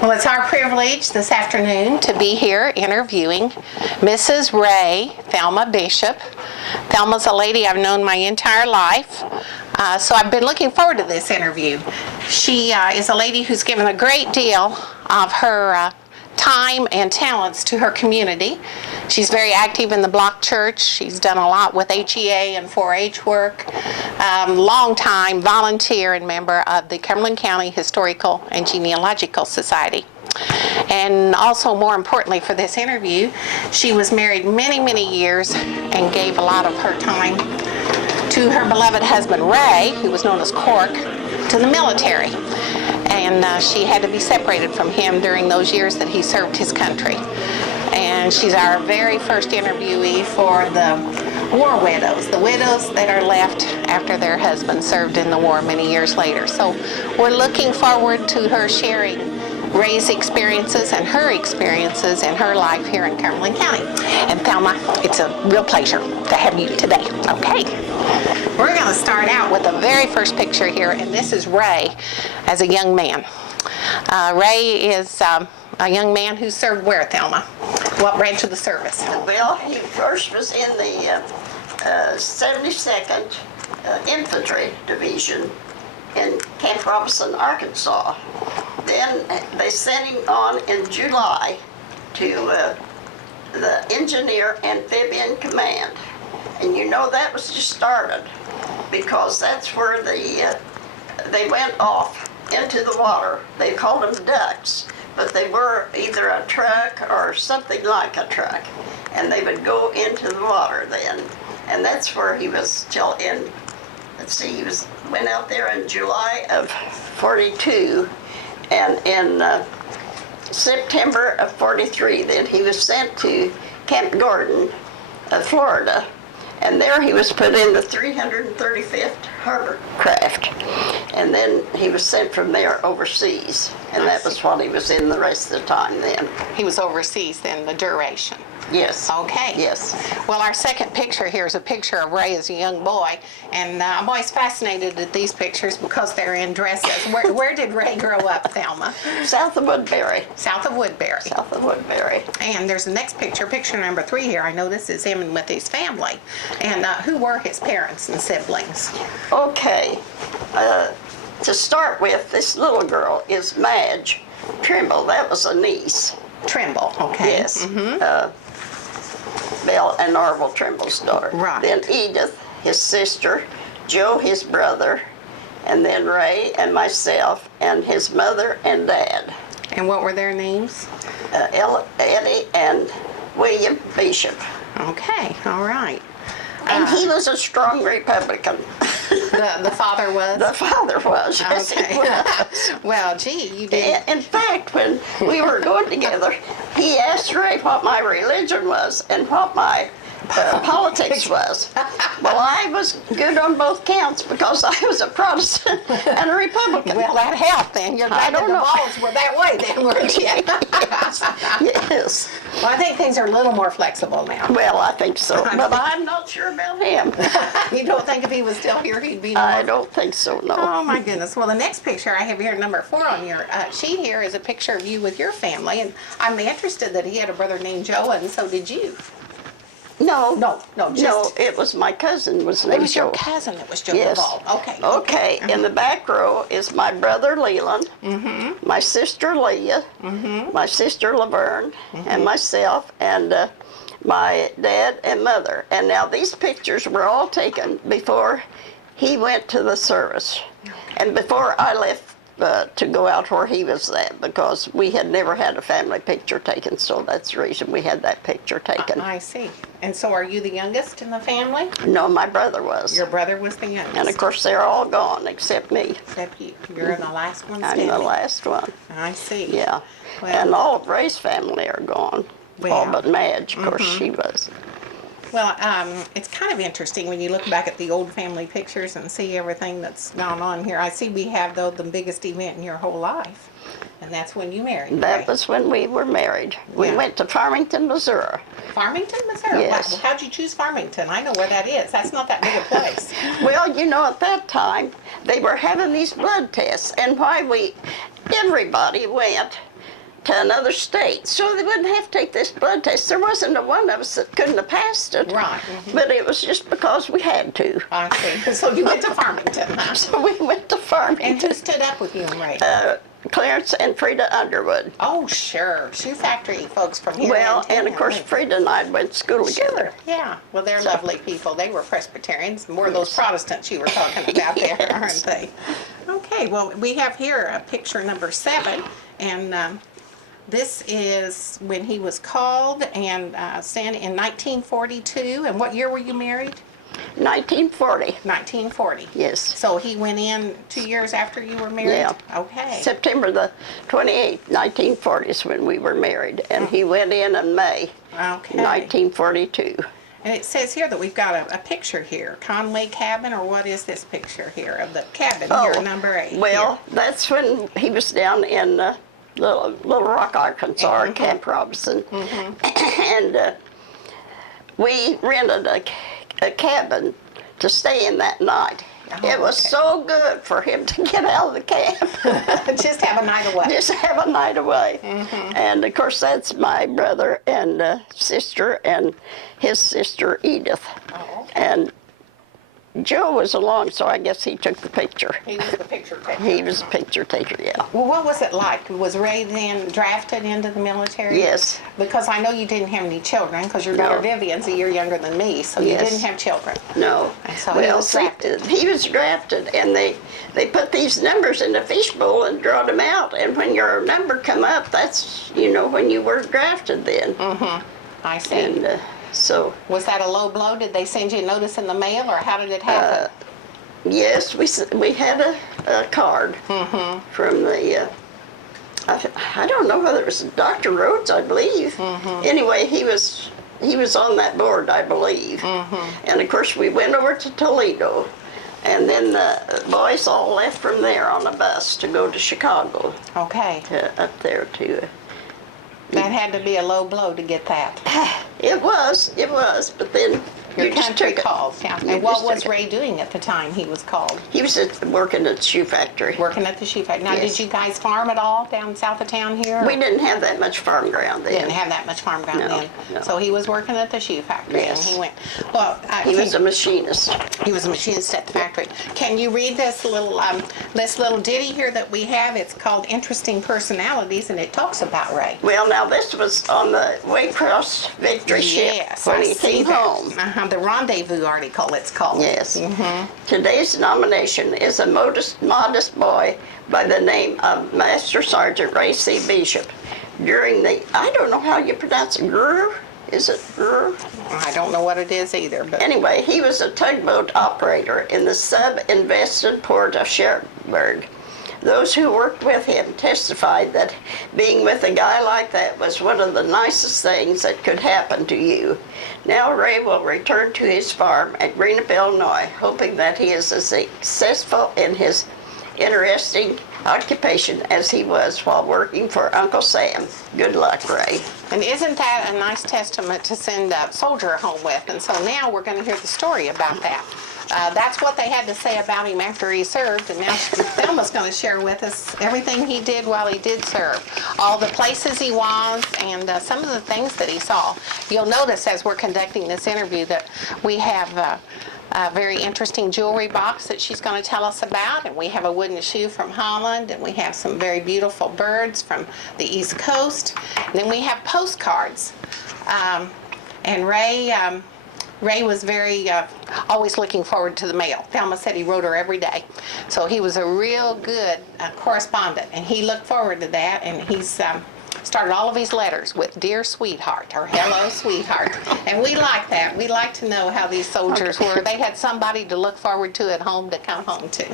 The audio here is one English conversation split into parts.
Well, it's our privilege this afternoon to be here interviewing Mrs. Ray Thelma Bishop. Thelma's a lady I've known my entire life, so I've been looking forward to this interview. She is a lady who's given a great deal of her time and talents to her community. She's very active in the block church. She's done a lot with HEA and 4-H work. Long-time volunteer and member of the Cumberland County Historical and Genealogical Society. And also, more importantly for this interview, she was married many, many years and gave a lot of her time to her beloved husband, Ray, who was known as Cork, to the military. And she had to be separated from him during those years that he served his country. And she's our very first interviewee for the war widows, the widows that are left after their husband served in the war many years later. So we're looking forward to her sharing Ray's experiences and her experiences in her life here in Cumberland County. And Thelma, it's a real pleasure to have you today. Okay. We're going to start out with the very first picture here, and this is Ray as a young man. Ray is a young man who served where, Thelma? What branch of the service? Well, he first was in the 72nd Infantry Division in Camp Robinson, Arkansas. Then they sent him on in July to the Engineer Amphibian Command. And you know that was just started because that's where they went off into the water. They called them ducks, but they were either a truck or something like a truck. And they would go into the water then. And that's where he was till in, let's see, he went out there in July of 42. And in September of 43, then he was sent to Camp Gordon, Florida. And there he was put in the 335th Harbor Craft. And then he was sent from there overseas. And that was what he was in the rest of the time then. He was overseas then, the duration. Yes. Okay. Yes. Well, our second picture here is a picture of Ray as a young boy, and I'm always fascinated at these pictures because they're in dresses. Where did Ray grow up, Thelma? South of Woodbury. South of Woodbury. South of Woodbury. And there's the next picture, picture number 3 here. I know this is him with his family. And who were his parents and siblings? Okay. To start with, this little girl is Madge Trimble. That was a niece. Trimble, okay. Yes. Belle and Orville Trimble's daughter. Right. Then Edith, his sister, Joe, his brother, and then Ray and myself and his mother and dad. And what were their names? Eddie and William Bishop. Okay, all right. And he was a strong Republican. The father was? The father was, yes, Okay. he was. Well, gee, you did. In fact, when we were going together, he asked Ray what my religion was and what my politics was. Well, I was good on both counts because I was a Protestant and a Republican. Well, that helped then. You're glad that the balls were that way then, weren't you? Yes. Well, I think things are a little more flexible now. Well, I think so, but I'm not sure about him. You don't think if he was still here he'd be more? I don't think so, no. Oh, my goodness. Well, the next picture I have here, number 4 on your sheet here, is a picture of you with your family. And I'm interested that he had a brother named Joe, and so did you. No, just... it was my cousin was named It was your Joe. cousin that was Joe Yes. Duvall. Okay. Okay. In the back row is my brother Leland, my sister Leah, my sister Laverne, and myself, and my dad and mother. And now these pictures were all taken before he went to the service, and before I left to go out where he was at, because we had never had a family picture taken, so that's the reason we had that picture taken. I see. And so are you the youngest in the family? No, my brother was. Your brother was the youngest. And of course they're all gone except me. Except you. You're the last one I'm standing. the last one. I see. Yeah. Well, And all of Ray's family are gone. Well, all but Madge, of course, she was. Well, it's kind of interesting when you look back at the old family pictures and see everything that's gone on here. I see we have, though, the biggest event in your whole life, and that's when you married. That right? was when we were married. We went to Farmington, Missouri. Farmington, Missouri? Yes. Wow. Well, how'd you choose Farmington? I know where that is. That's not that big a place. Well, you know, at that time, they were having these blood tests, and everybody went to another state, so they wouldn't have to take this blood test. There wasn't a one of us that couldn't have passed it. Right. But it was just because we had to. I see. So you went to Farmington, huh? So we went to Farmington. And who stood up with you and Ray? Clarence and Frida Underwood. Oh, sure. Shoe factory folks from here. Well, in and of course, town. Frida and I went to school together. Yeah. Well, they're lovely people. They were Presbyterians, more of those Protestants you were talking about there, aren't they? Okay. Well, we have here a picture number 7, and this is when he was called and sent in 1942. And what year were you married? 1940. 1940. Yes. So he went in 2 years after you were married? Yeah. Okay. September the 28th, 1940 is when we were married, and he went in May Okay. 1942. And it says here that we've got a picture here, Conway Cabin, or what is this picture here of the cabin here, number 8? Well, that's when he was down in Little Rock, Arkansas, Camp Robinson, and we rented a cabin to stay in that night. It was so good for him to get out of the camp. Just have a night away. Just have a night away. And of course, that's my brother and sister and his sister Edith. Oh, okay. And Joe was along, so I guess he took the picture. He was the picture taker. He was a picture taker, yeah. Well, what was it like? Was Ray then drafted into the military? Yes. Because I know you didn't have any children, because your No. daughter Vivian's a year younger than me, so you Yes. didn't have children. No. And so he Well, was see, drafted. he was drafted, and they put these numbers in a fishbowl and drawed them out. And when your number come up, that's, when you were drafted then. I see. And so, Was that a low blow? Did they send you a notice in the mail, or how did it happen? yes, we had a card from the, I don't know whether it was Dr. Rhodes, I believe. Anyway, he was on that board, I believe. And of course, we went over to Toledo. And then the boys all left from there on a bus to go to Chicago, Okay. up there to. That had to be a low blow to get that. It was, but then Your you just country took it. called. Yeah. You And what just was took it. Ray doing at the time he was called? He was working at the shoe factory. Working at the shoe factory. Now, Yes. did you guys farm at all down south of town here? We didn't have that much farm ground then. didn't have that much farm ground No, then. no. So he was working at the shoe factory, Yes. and he went. Well, He was a machinist. he was a machinist at the factory. Can you read this little ditty here that we have? It's called "Interesting Personalities," and it talks about Ray. Well, now this was on the way across Victory ship Yes, when I he see came that. home. The Rendezvous article, it's called. Yes. Today's nomination is a modest boy by the name of Master Sergeant Ray C. Bishop. During the, I don't know how you pronounce it, Grr? Is it Grr? I don't know what it is either, but Anyway, he was a tugboat operator in the sub-invested port of Cherbourg. Those who worked with him testified that being with a guy like that was one of the nicest things that could happen to you. Now Ray will return to his farm at Greenup, Illinois, hoping that he is as successful in his interesting occupation as he was while working for Uncle Sam. Good luck, Ray. and isn't that a nice testament to send a soldier home with? And so now we're going to hear the story about that. That's what they had to say about him after he served, and now Thelma's going to share with us everything he did while he did serve, all the places he was, and some of the things that he saw. You'll notice as we're conducting this interview that we have a very interesting jewelry box that she's going to tell us about, and we have a wooden shoe from Holland, and we have some very beautiful birds from the East Coast, and then we have postcards. And Ray was very, always looking forward to the mail. Thelma said he wrote her every day. So he was a real good correspondent, and he looked forward to that, and he's started all of his letters with "Dear Sweetheart" or "Hello, Sweetheart." And we like that. We like to know how these soldiers were. They had somebody to look forward to at home to come home to.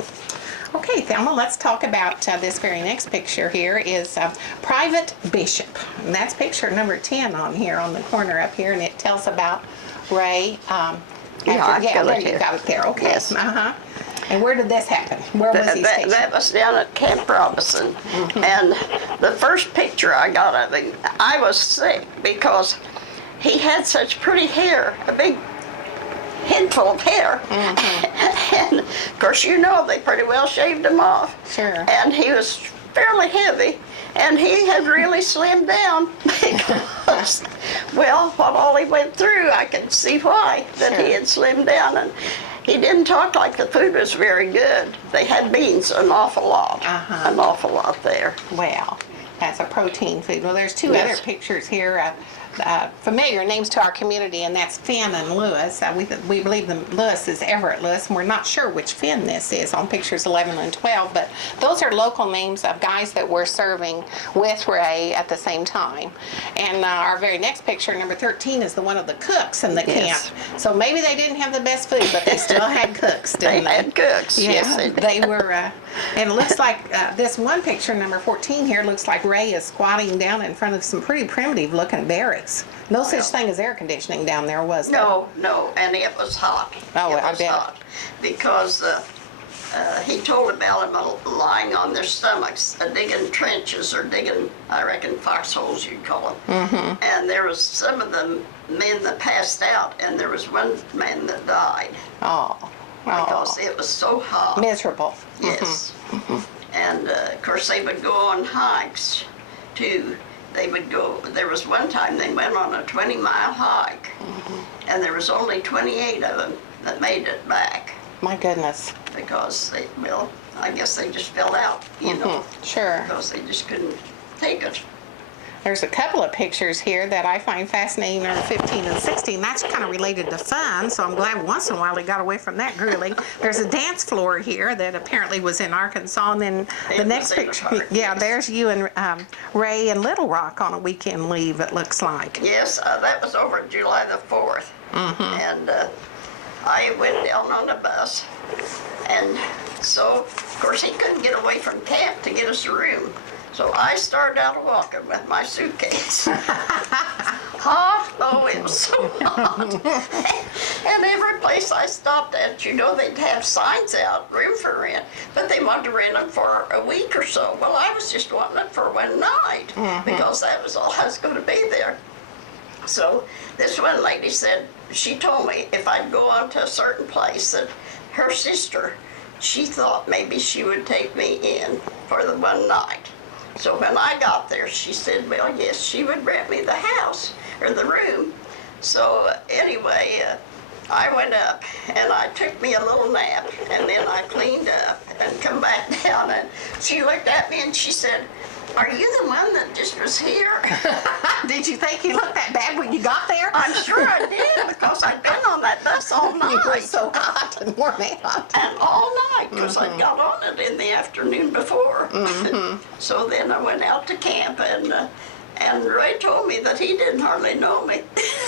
Okay, Thelma, let's talk about this very next picture here is Private Bishop. And that's picture number 10 on here on the corner up here, and it tells about Ray. I've got there it you here. got it there. Okay. Yes. And where did this happen? Where was he stationed? That was down at Camp Robinson. And the first picture I got of him, I was sick because he had such pretty hair, a big head full of hair. And of course, they pretty well shaved him off. Sure. And he was fairly heavy, and he had really slimmed down because, well, what all he went through, I could see why, that he had slimmed down. And he didn't talk like the food was very good. They had beans an awful lot, an awful lot there. Well, that's a protein food. Well, there's two Yes. other pictures here. Familiar names to our community, and that's Finn and Lewis. We believe Lewis is Everett Lewis, and we're not sure which Finn this is on pictures 11 and 12, but those are local names of guys that were serving with Ray at the same time. And our very next picture, number 13, is the one of the cooks in the Yes. camp. So maybe they didn't have the best food, but they still had cooks, didn't They had cooks, Yeah, yes, they did. they were, and it looks like this one picture, number 14 here, looks like Ray is squatting down in front of some pretty primitive looking barracks. No such thing as air conditioning down there, was there? No, and it was hot. Oh, it I was bet. hot because he told about them lying on their stomachs, digging trenches or digging, I reckon, foxholes you'd call them. And there was some of the men that passed out, and there was one man that died Oh, because it was so hot. miserable. Yes. And of course they would go on hikes too. They would go, there was one time they went on a 20-mile hike, and there was only 28 of them that made it back My goodness. because they, well, I guess they just fell out, you know, Sure. because they just couldn't take it. There's a couple of pictures here that I find fascinating, number 15 and 16. That's kind of related to fun, so I'm glad once in a while they got away from that grueling. There's a dance floor here that apparently was in Arkansas, and then the It next was in the picture, park, yeah, yes. there's you and Ray in Little Rock on a weekend leave, it looks like. Yes, that was over July the 4th. And I went down on the bus, and so, of course, he couldn't get away from camp to get us a room. So I started out walking with my suitcase. Hot? Oh, it was so hot. And every place I stopped at, you know, they'd have signs out, room for rent, but they wanted to rent them for a week or so. Well, I was just wanting it for one night because that was all I was going to be there. So this one lady said, she told me if I'd go on to a certain place that her sister, she thought maybe she would take me in for the one night. So when I got there, she said, well, yes, she would rent me the house or the room. So anyway, I went up and I took me a little nap, and then I cleaned up and come back down, and she looked at me and she said, are you the one that just was here? Did you think you looked that bad when you got there? I'm sure I did, because I'd been on that bus all You were night. so hot and warm out. And all night, because I got on it in the afternoon before. So then I went out to camp, and Ray told me that he didn't hardly know me.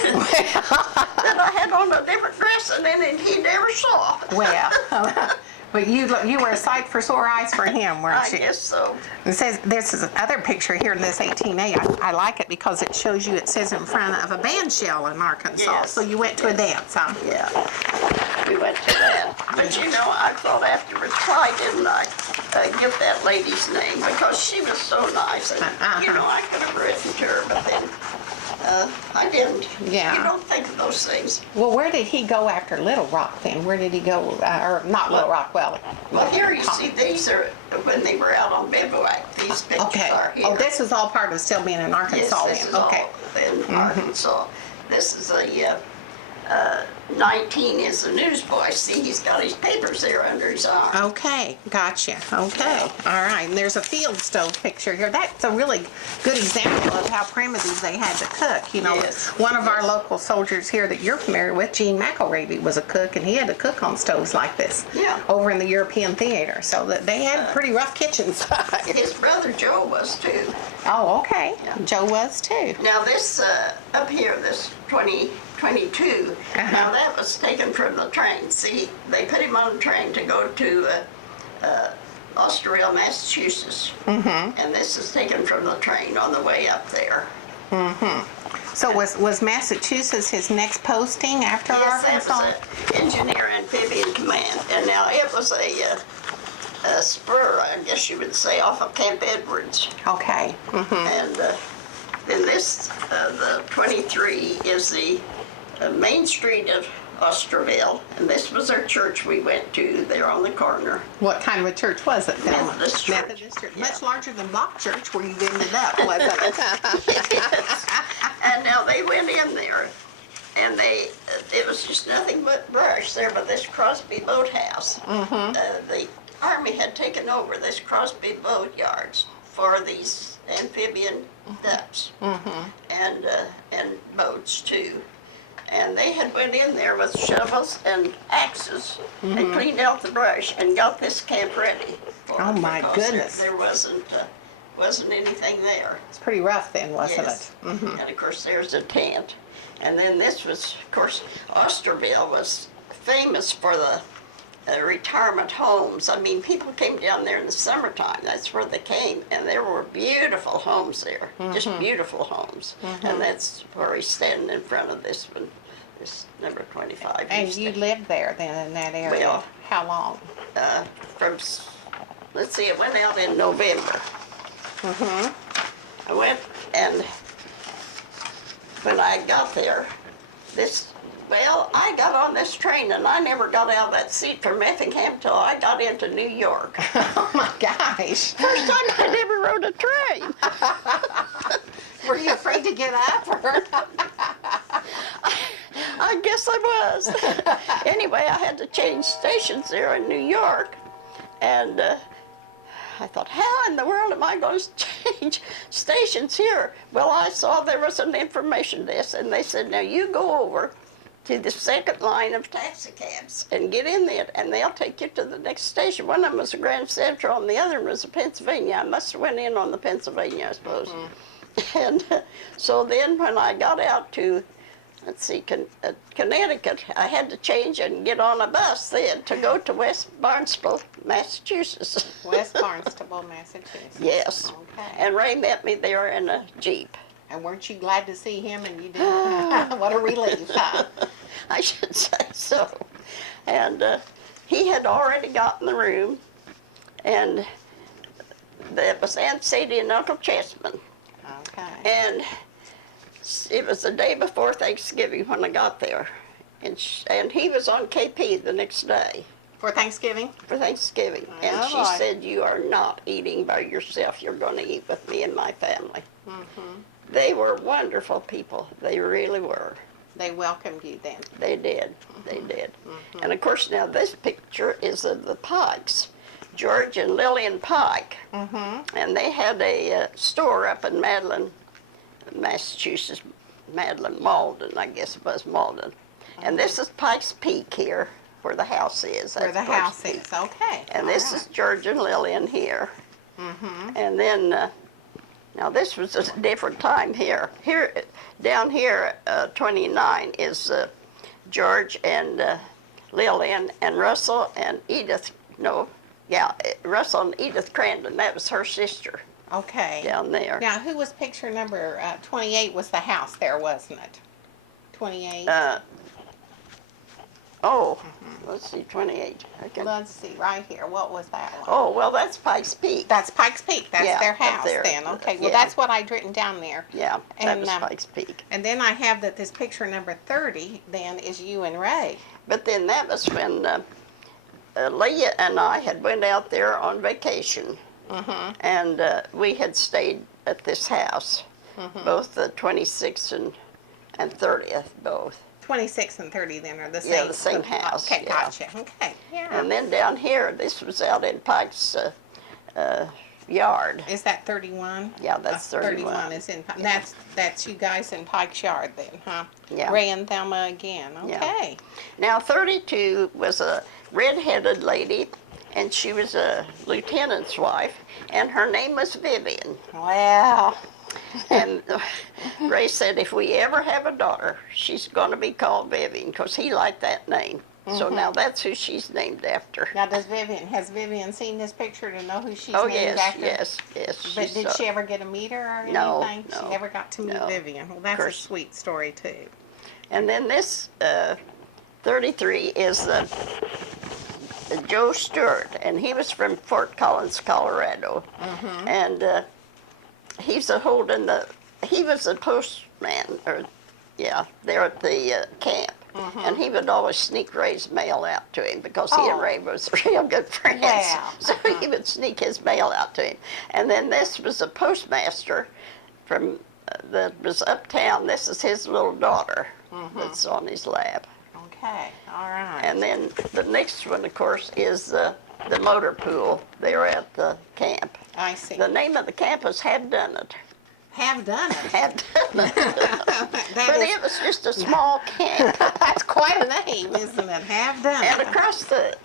That I had on a different dress than any he ever saw. Well, but you were a sight for sore eyes for him, weren't I you? guess so. It says, there's this other picture here in this 18A. I like it because it shows you, it says in front of a band shell in Arkansas. Yes. So you went to a dance, huh? Yeah, we went to that. But you know, I thought afterwards, why didn't I get that lady's name? Because she was so nice, and you know, I could have written to her, but then I didn't. Yeah. You don't think of those things. Well, where did he go after Little Rock then? Where did he go? Or not Little Rock, well. Well, here you see, these are when they were out on bivouac. These pictures Okay. are here. Oh, this is all part of still being in Arkansas Yes, this then. is Okay. all in Arkansas. This is a 19 is a newsboy. See, he's got his papers there under his arm. Okay, gotcha. Okay, all right. And there's a field stove picture here. That's a really good example of how primitive they had to cook. You know, Yes. one of our local soldiers here that you're familiar with, Jeanne McElravy, was a cook, and he had to cook on stoves like this. Yeah. Over in the European theater. So that they had pretty rough kitchens. His brother Joe was too. Oh, okay. Yeah. Joe was too. Now this up here, this 2022, now that was taken from the train. See, they put him on a train to go to Austria, Massachusetts. And this is taken from the train on the way up there. So was Massachusetts his next posting after Yes, Arkansas? that was an engineer amphibian command. And now it was a spur, I guess you would say, off of Camp Edwards. Okay. And then this, the 23 is the main street of Osterville, and this was our church we went to there on the corner. What kind of a church was it, Thelma? Methodist church. Methodist church. Yeah. Much larger than Block Church where you ended up, wasn't it? Yes. And now they went in there, and it was just nothing but brush there by this Crosby boathouse. The Army had taken over this Crosby boat yards for these amphibian ducks and boats too. And they had went in there with shovels and axes and cleaned out the brush and got this camp ready. Oh, my because goodness. There wasn't anything there. It's pretty rough then, wasn't Yes. it? Mm-hmm. And of course there's a tent. And then this was, of course, Osterville was famous for the retirement homes. I mean, people came down there in the summertime. That's where they came. And there were beautiful homes there, just beautiful homes. And that's where he's standing in front of this one, this number 25. And you lived there then in that area? Well, how long? Let's see, it went out in November. I went, and when I got there, I got on this train and I never got out of that seat from Effingham till I got into New York. Oh my gosh. First time I ever rode a train. Were you afraid to get up? Or? I guess I was. Anyway, I had to change stations there in New York, and I thought, how in the world am I going to change stations here? Well, I saw there was an information desk, and they said, now you go over to the second line of taxi cabs and get in there, and they'll take you to the next station. One of them was a Grand Central, and the other one was a Pennsylvania. I must have went in on the Pennsylvania, I suppose. And so then when I got out to, let's see, Connecticut, I had to change and get on a bus then to go to West Barnstable, Massachusetts. West Barnstable, Massachusetts. Yes. Okay. And Ray met me there in a Jeep. And weren't you glad to see him and you didn't? What a relief, huh? I should say so. And he had already gotten the room, and it was Aunt Sadie and Uncle Chessman. Okay. And it was the day before Thanksgiving when I got there. And he was on KP the next day For Thanksgiving? for Thanksgiving. And Oh, she boy. said, you are not eating by yourself. You're going to eat with me and my family. They were wonderful people. They really were. They welcomed you then. They did. They did. And of course, now this picture is of the Pikes, George and Lillian Pike. And they had a store up in Madeline, Massachusetts, Madeline, Malden, I guess it was Malden. And this is Pike's Peak here, where the house is. Where the That's house Pike's Peak. is, okay. And this is George and Lillian here. And then, now this was a different time here. Down here, 29 is George and Lillian and Russell and Edith, Russell and Edith Crandon. That was her sister Okay. down there. Now, who was picture number 28 was the house there, wasn't it? 28? Let's see, 28. Okay. Let's see, right here. What was that one? Oh, well, that's Pikes Peak. That's Pikes Peak. That's Yeah, their up house there. then. Okay, well, Yeah. that's what I'd written down there. Yeah, that And, was Pikes Peak. And then I have that this picture number 30 then is you and Ray. But then that was when Leah and I had went out there on vacation. And we had stayed at this house, both the 26th and 30th, both. 26 and 30 then are the same. Yeah, the same house, Okay, yeah. gotcha. Okay, yeah. And then down here, this was out in Pike's yard. Is that 31? Yeah, that's 31. 31 is in, that's you guys in Pike's Yard then, huh? Yeah. Ray and Thelma again, Yeah. okay. Now, 32 was a red-headed lady, and she was a lieutenant's wife, and her name was Vivian. Well, And Ray said, if we ever have a daughter, she's going to be called Vivian, because he liked that name. So now that's who she's named after. now has Vivian seen this picture to know who she's Oh, named after? yes. But did she ever get to meet her or No, anything? She no, never got to meet no. Vivian. Well, that's a course. sweet story too. And then this 33 is Joe Stewart, and he was from Fort Collins, Colorado. And he's he was a postman, there at the camp. and he would always sneak Ray's mail out to him because he and Ray was real good friends. Wow. So he would sneak his mail out to him. And then this was a postmaster from that was uptown. This is his little daughter that's on his lap. Okay, all right. And then the next one, of course, is the motor pool there at the camp. I see. The name of the camp was Have Done It. Have done it. Have Done It. That But is- it was just a small camp. That's quite a name, isn't it? Have done And it. across the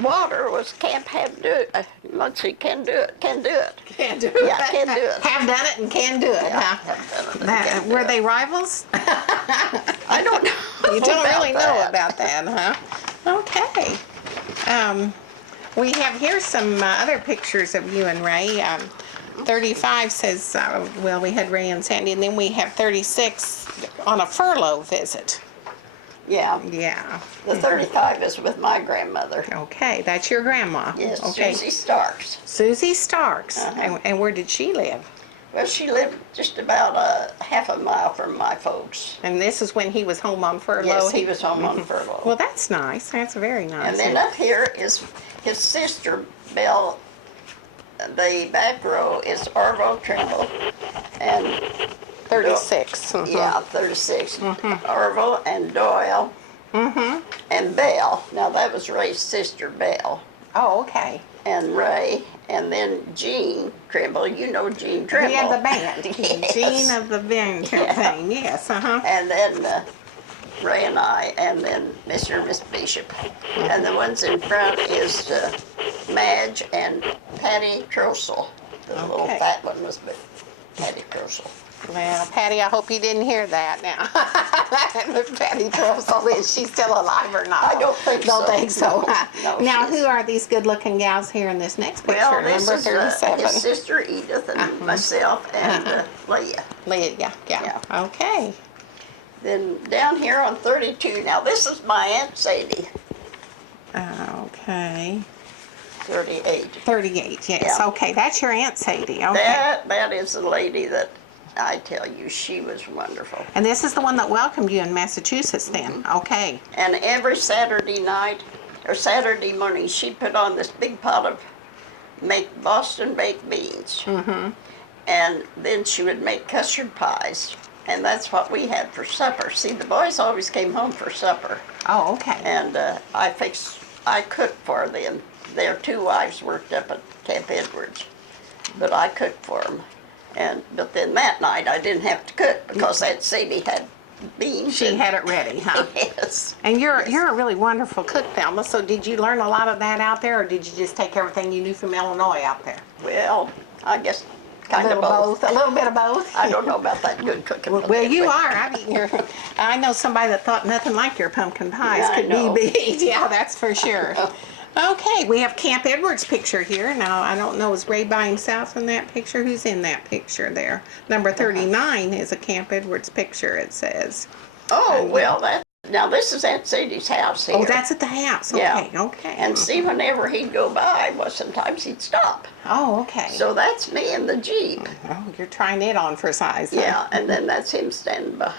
water was Camp Have Do It. Let's see, Can Do It, Can Do It. Can do it. Yeah, can do it. Have done it and can do it, Yeah, huh? Have Done It and That- Can Do were It. they rivals? I don't know. You don't really know that. about that, huh? Okay. We have here some other pictures of you and Ray. 35 says, well, we had Ray and Sandy, and then we have 36 on a furlough visit. Yeah. Yeah. The 35 is with my grandmother. Okay, that's your grandma. Yes, Okay. Susie Starks. Susie Starks. Uh-huh. And where did she live? Well, she lived just about a half a mile from my folks. And this is when he was home on furlough? Yes, he was home on furlough. Well, that's nice. That's very nice. And then up here is his sister, Belle. The back row is Arvo Trimble and 36. Mhm. yeah, 36. Arvo and Doyle and Belle. Now that was Ray's sister, Belle, Oh, okay. and Ray, and then Jeanne Trimble. You know Jeanne Trimble. Yeah, the band. Yes. Jeanne of the band campaign. Yes, uh-huh. And then Ray and I, and then Mr. and Miss Bishop. And the ones in front is Madge and Patty Trossel. The little Okay. fat one was Patty Trossel. Well, Patty, I hope you didn't hear that now. Patty Trossel, is she still alive or not? I don't think Don't so. think so. No, Now, she's- who are these good-looking gals here in this next picture? Well, this Number is 37. his sister Edith and myself and Leah. Leah, yeah. Okay. Then down here on 32, now this is my Aunt Sadie, Okay. 38. 38, yes. Yeah. Okay, that's your Aunt Sadie. Okay. That is the lady that I tell you, she was wonderful. And this is the one that welcomed you in Massachusetts then? Okay. And every Saturday night or Saturday morning, she put on this big pot of Boston baked beans. And then she would make custard pies. And that's what we had for supper. See, the boys always came home for supper. Oh, okay. And I cooked for them. Their two wives worked up at Camp Edwards, but I cooked for them. But then that night I didn't have to cook because Aunt Sadie had beans. She and- had it ready, huh? Yes. And you're a really wonderful cook, Thelma. So did you learn a lot of that out there, or did you just take everything you knew from Illinois out there? Well, I guess A kind of little both. A little bit of both. I don't know about that good cooking. Well, you are. I know somebody that thought nothing like your pumpkin pies Yeah, I could know. be beat. Yeah, that's for sure. Okay, we have Camp Edwards picture here. Now, I don't know, is Ray by himself in that picture? Who's in that picture there? Number 39 is a Camp Edwards picture, it says. Oh, well, now this is Aunt Sadie's house here. Oh, that's at the house. Okay, Yeah. okay. And see, whenever he'd go by, well, sometimes he'd stop. Oh, okay. So that's me in the Jeep. Oh, you're trying it on for size. huh? Yeah, and then that's him standing back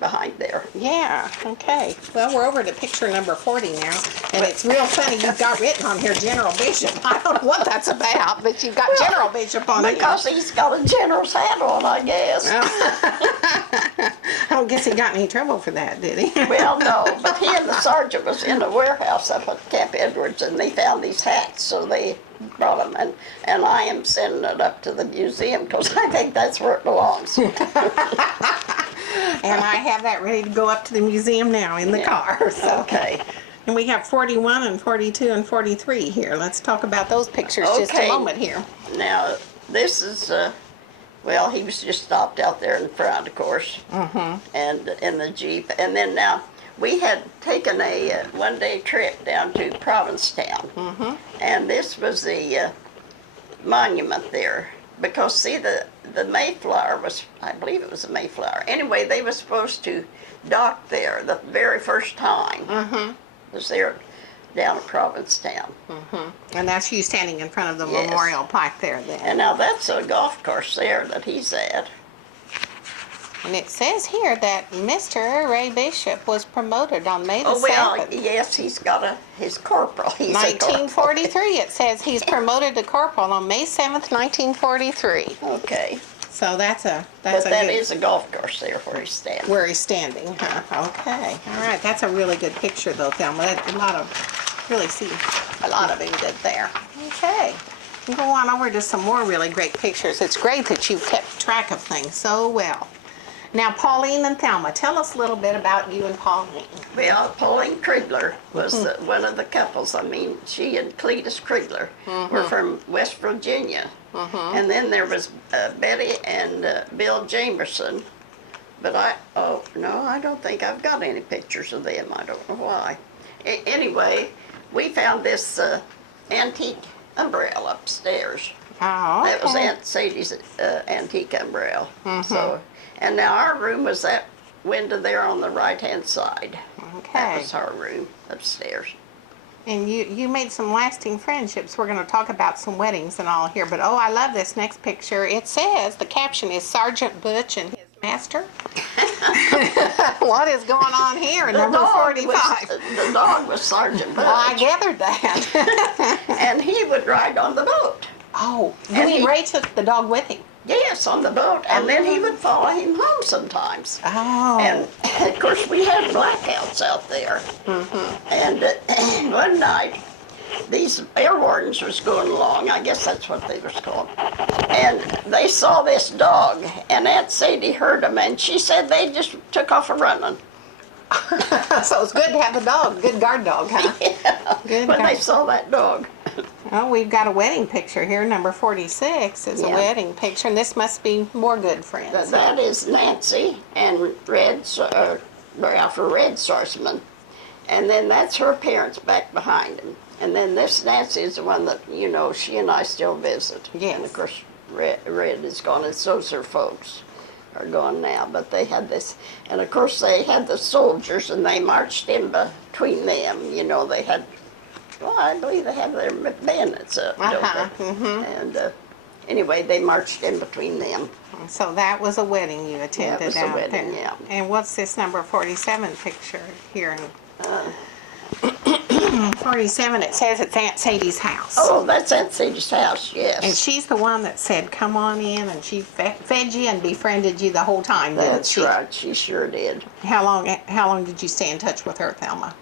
behind there. Yeah, okay. Well, we're over to picture number 40 now, and it's real funny. You've got written on here General Bishop. I don't know what that's about, but you've got General Bishop on it. Because he's got a general's hat on, I guess. I don't guess he got in any trouble for that, did he? Well, no, but he and the sergeant was in a warehouse up at Camp Edwards, and they found these hats, so they brought them, and I am sending it up to the museum because I think that's where it belongs. And I have that ready to go up to the museum now in the car. So. Okay. And we have 41 and 42 and 43 here. Let's talk about those pictures just a Okay. moment here. Now, this is, well, he was just stopped out there in front, of course, and in the Jeep. And then now, we had taken a one-day trip down to Provincetown, and this was the monument there. Because, see, the Mayflower was, I believe it was the Mayflower. Anyway, they were supposed to dock there the very first time. Was there down at Provincetown. And that's you standing in front of the Yes. memorial plaque there then. And now that's a golf course there that he's at. And it says here that Mr. Ray Bishop was promoted on May the Oh, well, 7th. yes, he's got his corporal. He's a corporal. 1943, it says he's promoted to corporal on May 7th, 1943. Okay. So that's a But that good, is a golf course there where he's standing. where he's standing, huh? Okay. All right. That's a really good picture, though, Thelma. Really see a lot of him good there. Okay. We'll go on over to some more really great pictures. It's great that you've kept track of things so well. Now, Pauline and Thelma, tell us a little bit about you and Pauline. Well, Pauline Kriegler was one of the couples. I mean, she and Cletus Kriegler were from West Virginia. And then there was Betty and Bill Jamerson. But I don't think I've got any pictures of them. I don't know why. Anyway, we found this antique umbrella upstairs. Oh, okay. That was Aunt Sadie's antique umbrella. So, and now our room was that window there on the right-hand side. Okay. That was our room upstairs. And you made some lasting friendships. We're going to talk about some weddings and all here. But, oh, I love this next picture. It says, the caption is Sergeant Butch and his master. What is going on here in number 45? The dog was Sergeant Butch. Well, I gathered that. And he would ride on the boat. Oh, And Ray took the dog with him. Yes, on the boat. And then he would follow him home sometimes. Oh. And, of course, we had blackouts out there. And one night, these air wardens was going along. I guess that's what they was called. And they saw this dog, and Aunt Sadie heard them, and she said they just took off a-running. So it's good to have a dog, good guard dog, huh? Yeah, Good when guard. they saw that dog. Oh, we've got a wedding picture here. Number 46 is a Yeah. wedding picture, and this must be more good friends. That is Nancy and Red Sarsman. And then that's her parents back behind him. And then this Nancy is the one that, she and I still visit. Yes. And of course, Red is gone, and so's her folks are gone now. But they had this, and of course they had the soldiers, and they marched in between them. They had, well, I believe they have their bayonets up, don't they? And anyway, they marched in between them. So that was a wedding you attended That was a out wedding, there. yeah. And what's this number 47 picture here? 47, it says it's Aunt Sadie's house. Oh, that's Aunt Sadie's house, yes. And she's the one that said, come on in, and she fed you and befriended you the whole time, didn't That's she? right, she sure did. How long did you stay in touch with her, Thelma?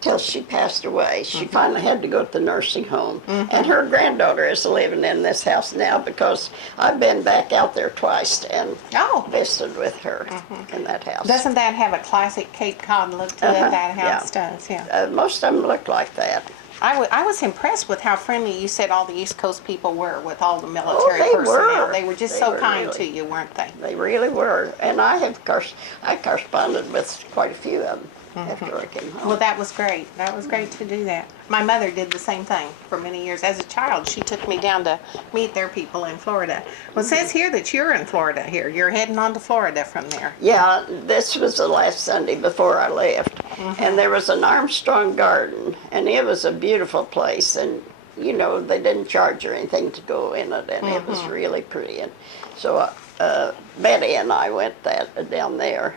Till she passed away. She finally had to go to the nursing home. And her granddaughter is living in this house now because I've been back out there twice and Oh. visited with her in that house. Doesn't that have a classic Cape Cod look to it? That house does, yeah. Most of them look like that. I was impressed with how friendly you said all the East Coast people were with all the military they personnel. were. They were just They so were kind really. to you, weren't they? They really were. And I corresponded with quite a few of them after I came home. Well, that was great. That was great to do that. My mother did the same thing for many years. As a child, she took me down to meet their people in Florida. Well, it says here that you're in Florida here. You're heading on to Florida from there. Yeah, this was the last Sunday before I left. And there was an Armstrong Garden, and it was a beautiful place. And, they didn't charge or anything to go in it, and it was really pretty. And so Betty and I went down there.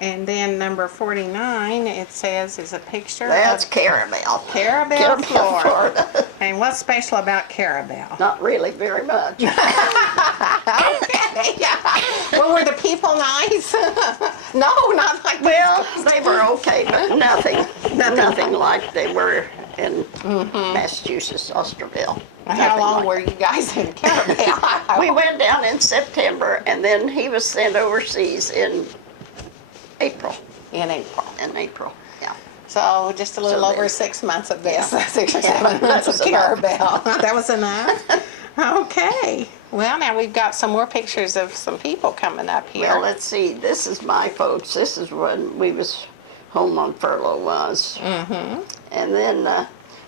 And then number 49, it says, is a picture That's of Carabel. Carabel, Florida. Florida. And what's special about Carabel? Not really very much. Okay, yeah. Well, were the people nice? No, not like Well, they were okay, but nothing like they were in Massachusetts, Osterville. How Nothing long like were you guys in Carabel? We went down in September, and then he was sent overseas in April. In April. In April, yeah. So just a little So over then- 6 months of this, Yeah. 6 or Yeah, 7 that months of was enough. Carabel. That was enough? Okay. Well, now we've got some more pictures of some people coming up here. Well, let's see. This is my folks. This is when we was home on furlough was. And then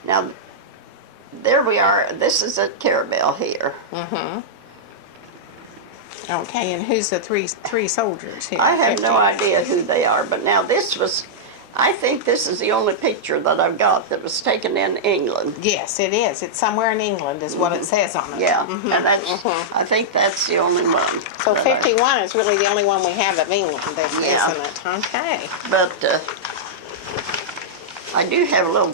now there we are. This is at Carabel here. Okay, and who's the three soldiers here? I have no 50? idea who they are, but now this was I think this is the only picture that I've got that was taken in England. Yes, it is. It's somewhere in England is what it says on it. Yeah, and that's, I think that's the only one. So that I- 51 is really the only one we have of England, Yeah. isn't it? Okay. But I do have a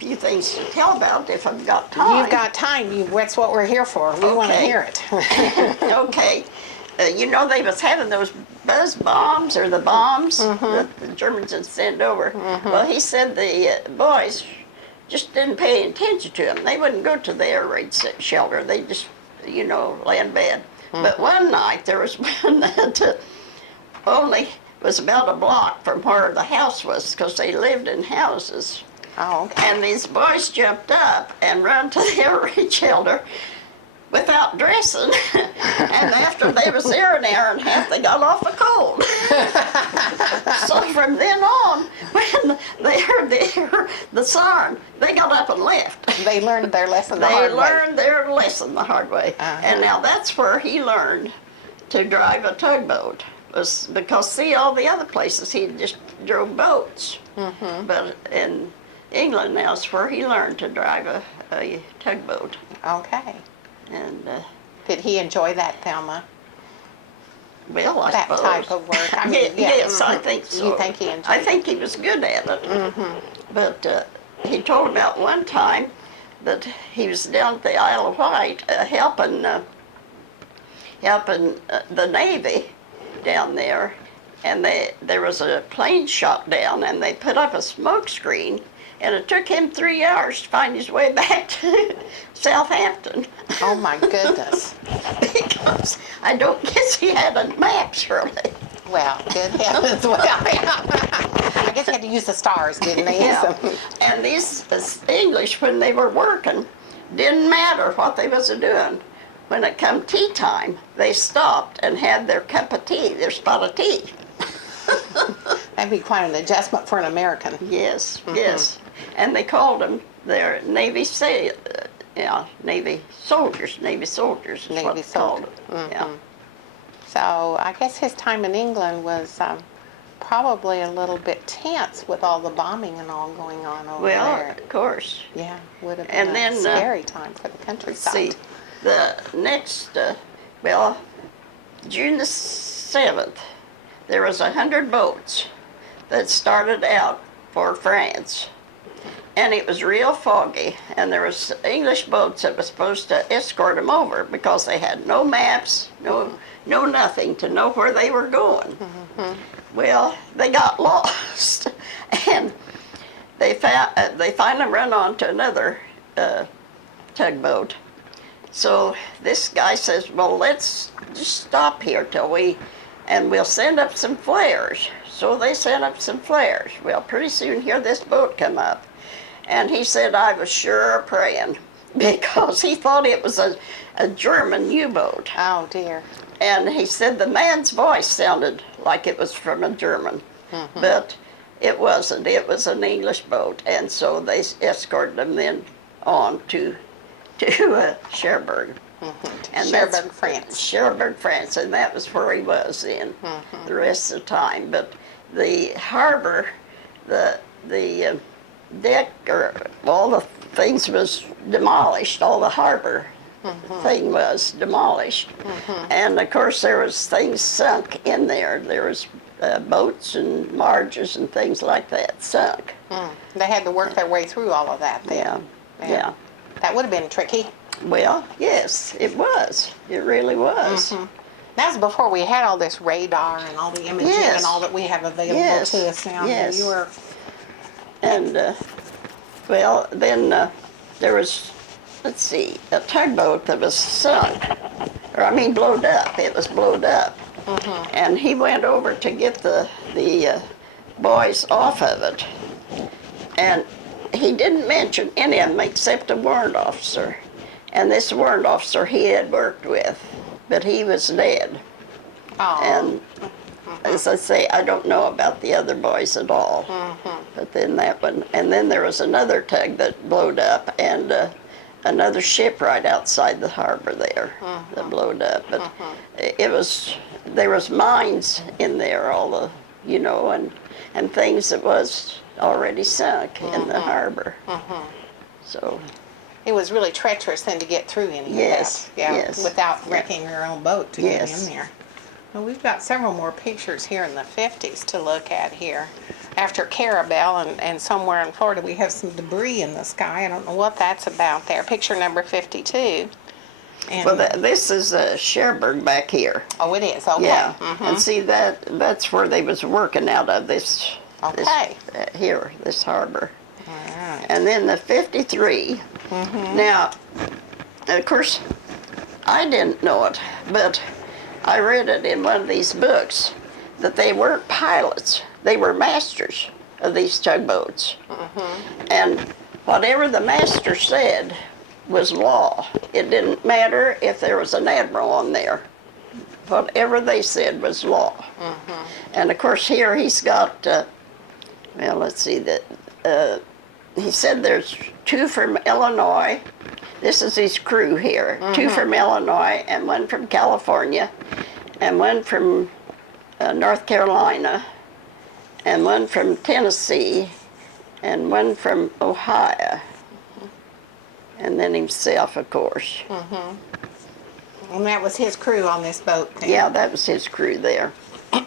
few things to tell about if I've got time. You've got time. That's what we're here for. We want to Okay. hear it. Okay. You know, they was having those buzz bombs or the bombs that the Germans had sent over. Well, he said the boys just didn't pay attention to them. They wouldn't go to the air raid shelter. They just, lay in bed. But one night there was one that only was about a block from where the house was because they lived in houses. Oh, okay. And these boys jumped up and ran to the air raid shelter without dressing. And after they was there an hour and a half, they got off a cold. So from then on, when they heard the siren, they got up and left. They learned their lesson the hard They way. learned their lesson the hard way. And now that's where he learned to drive a tugboat. Was because, see, all the other places he just drove boats. But in England now is where he learned to drive a tugboat. Okay. And, Did he enjoy that, Thelma? well, I That suppose. type of work? I mean, yeah. Yes, I think so. You think he enjoyed I think he was good at it. But he told about one time that he was down at the Isle of Wight helping the Navy down there. And there was a plane shot down, and they put up a smoke screen, and it took him 3 hours to find his way back to Southampton. Oh, my goodness. Because I don't guess he had a map, Shirley. Well, good heavens. Well, I guess he had to use the stars, didn't he? Yeah. And these English, when they were working, didn't matter what they was doing. When it come tea time, they stopped and had their cup of tea, their spot of tea. That'd be quite an adjustment for an American. Yes, yes. And they called them their Navy soldiers. Navy soldiers is what they called them. Yeah. So I guess his time in England was probably a little bit tense with all the bombing and all going on over Well, there. of course. Yeah, would have been And then, a scary time for the countryside. See, the next, June the 7th, there was 100 boats that started out for France. And it was real foggy, and there was English boats that were supposed to escort them over because they had no maps, no nothing to know where they were going. Well, they got lost, and they finally run on to another tugboat. So this guy says, well, let's just stop here and we'll send up some flares. So they sent up some flares. Well, pretty soon here this boat come up. And he said, I was sure praying because he thought it was a German U-boat. Oh, dear. And he said the man's voice sounded like it was from a German, but it wasn't. It was an English boat. And so they escorted them then on to Cherbourg. And Cherbourg, France. Cherbourg, France, and that was where he was in the rest of the time. But the harbor, the deck, or all the things was demolished. All the harbor thing was demolished, and of course there was things sunk in there. There was boats and barges and things like that sunk. They had to work their way through all of that then. Yeah. That would have been tricky. Well, yes, it was. It really was. That was before we had all this radar and all the imaging Yes. and all that we have available Yes. to us now. Yes. You were, And, then there was, let's see, a tugboat that was sunk, blowed up. It was blowed up. And he went over to get the boys off of it. And he didn't mention any of them except a warrant officer. And this warrant officer he had worked with, but he was dead. And as I say, I don't know about the other boys at all. But then that one, and then there was another tug that blowed up, and another ship right outside the harbor there that blowed up. But there was mines in there, all the you know, and things that was already sunk in the harbor. So, It was really treacherous then to get through any yes, of that. Yeah, yes. without wrecking your own boat to get Yes. in there. Well, we've got several more pictures here in the 50s to look at here. After Carabelle and somewhere in Florida, we have some debris in the sky. I don't know what that's about there. Picture number 52. And, well, this is Cherbourg back here. oh, it is. Okay. Yeah, and see that's where they was working out of this. Okay. Here, this harbor. All right. And then the 53. Now, of course, I didn't know it, but I read it in one of these books that they weren't pilots. They were masters of these tugboats. And whatever the master said was law. It didn't matter if there was an admiral on there. Whatever they said was law. And of course here he's got, well, let's see, he said there's 2 from Illinois. This is his crew here. 2 from Illinois and 1 from California and 1 from North Carolina and 1 from Tennessee and 1 from Ohio. And then himself, of course. And that was his crew on this boat then. Yeah, that was his crew there.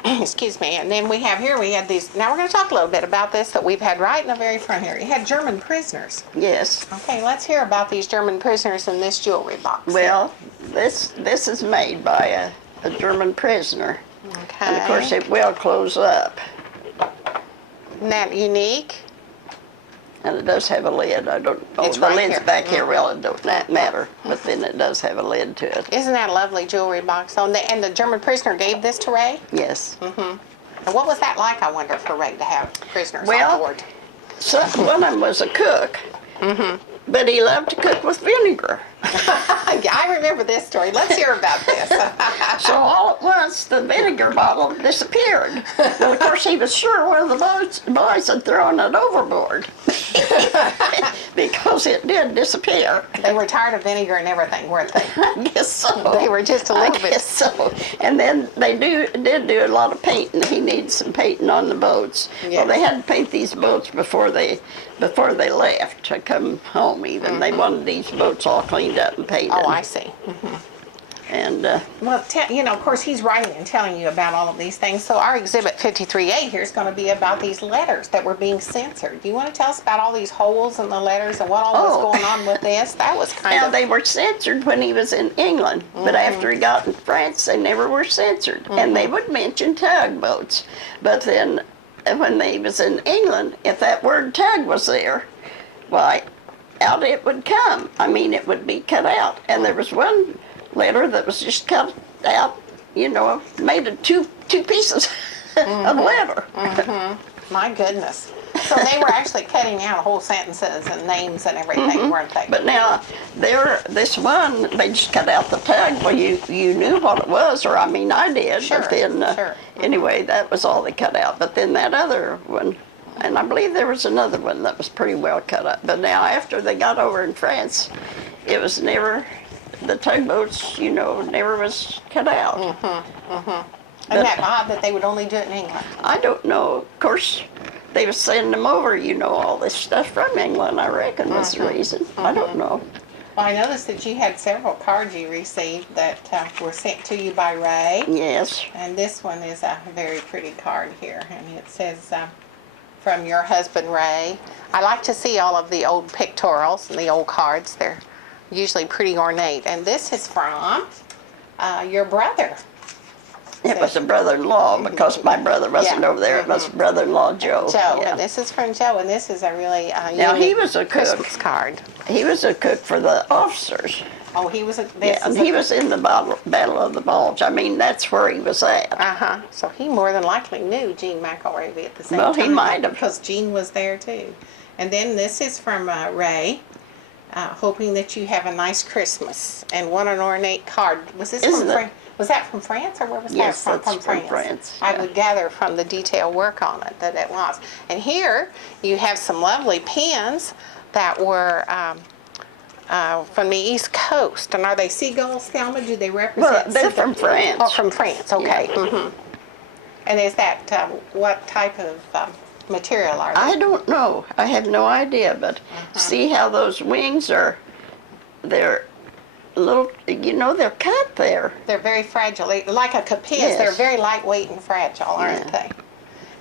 Excuse me. And then we had these, now we're going to talk a little bit about this that we've had right in the very front here. You had German prisoners. Yes. Okay, let's hear about these German prisoners in this jewelry box. Well, this is made by a German prisoner. Okay. And of course it will close up. Isn't that unique? And it does have a lid. I don't know. It's The right lid's here. back here, well, it don't matter. But then it does have a lid to it. Isn't that a lovely jewelry box? Oh, and the German prisoner gave this to Ray? Yes. And what was that like, I wonder, for Ray to have prisoners Well, on board? So one of them was a cook. But he loved to cook with vinegar. Yeah, I remember this story. Let's hear about this. So all at once, the vinegar bottle disappeared. Well, of course, he was sure one of the boys had thrown it overboard. Because it did disappear. They were tired of vinegar and everything, weren't they? I guess so. They were just a little I bit. guess so. And then they did do a lot of painting. He needed some painting on the boats. Yes. Well, they had to paint these boats before they left to come home even. They wanted these boats all cleaned up and painted. Oh, I see. And Well, of course, he's writing and telling you about all of these things. So our Exhibit 53A here is going to be about these letters that were being censored. Do you want to tell us about all these holes in the letters and what all was going on with this? That was kind now of... they were censored when he was in England, but after he got in France, they never were censored. And they would mention tugboats. But then when he was in England, if that word tug was there, why, out it would come. I mean, it would be cut out. And there was one letter that was just cut out, made of two pieces of letter. My goodness. So they were actually cutting out whole sentences and names and everything, weren't they? But now, this one, they just cut out the tug. Well, you knew what it was, or I mean, I did. Sure, but then, sure. Anyway, that was all they cut out. But then that other one, and I believe there was another one that was pretty well cut up. But now, after they got over in France, it was never, the tugboats, never was cut out. Isn't that odd that they would only do it in England? I don't know. Of course, they was sending them over, all this stuff from England, I reckon was the reason. I don't know. Well, I noticed that you had several cards you received that were sent to you by Ray. Yes. And this one is a very pretty card here. And it says, from your husband, Ray. I like to see all of the old pictorials and the old cards. They're usually pretty ornate. And this is from your brother. It was a brother-in-law because my brother wasn't Yeah. over there. It was brother-in-law Joe. Joe. Yeah. And this is from Joe. And this is a really Now, he unique was a cook. Christmas card. He was a cook for the officers. Oh, he was a... Yeah, and he was in the Battle of the Bulge. I mean, that's where he was at. Uh-huh. So he more than likely knew Jeanne McElravy at the same time. Well, he might have. Because Jeanne was there too. And then this is from Ray, hoping that you have a nice Christmas. And what an ornate card. Was this Isn't from it? France? Was that from France or where was Yes, that from? that's from France, I yeah. would gather from the detailed work on it that it was. And here you have some lovely pins that were from the East Coast. And are they seagulls, Thelma? Do they represent? Well, they're seagulls? from France. Oh, from France. Okay. Yeah. And is that, what type of material are they? I don't know. I have no idea, but see how those wings are, they're little, you know, they're cut there. They're very fragile. Like a capiz, Yes. they're very lightweight and fragile, aren't Yeah. they?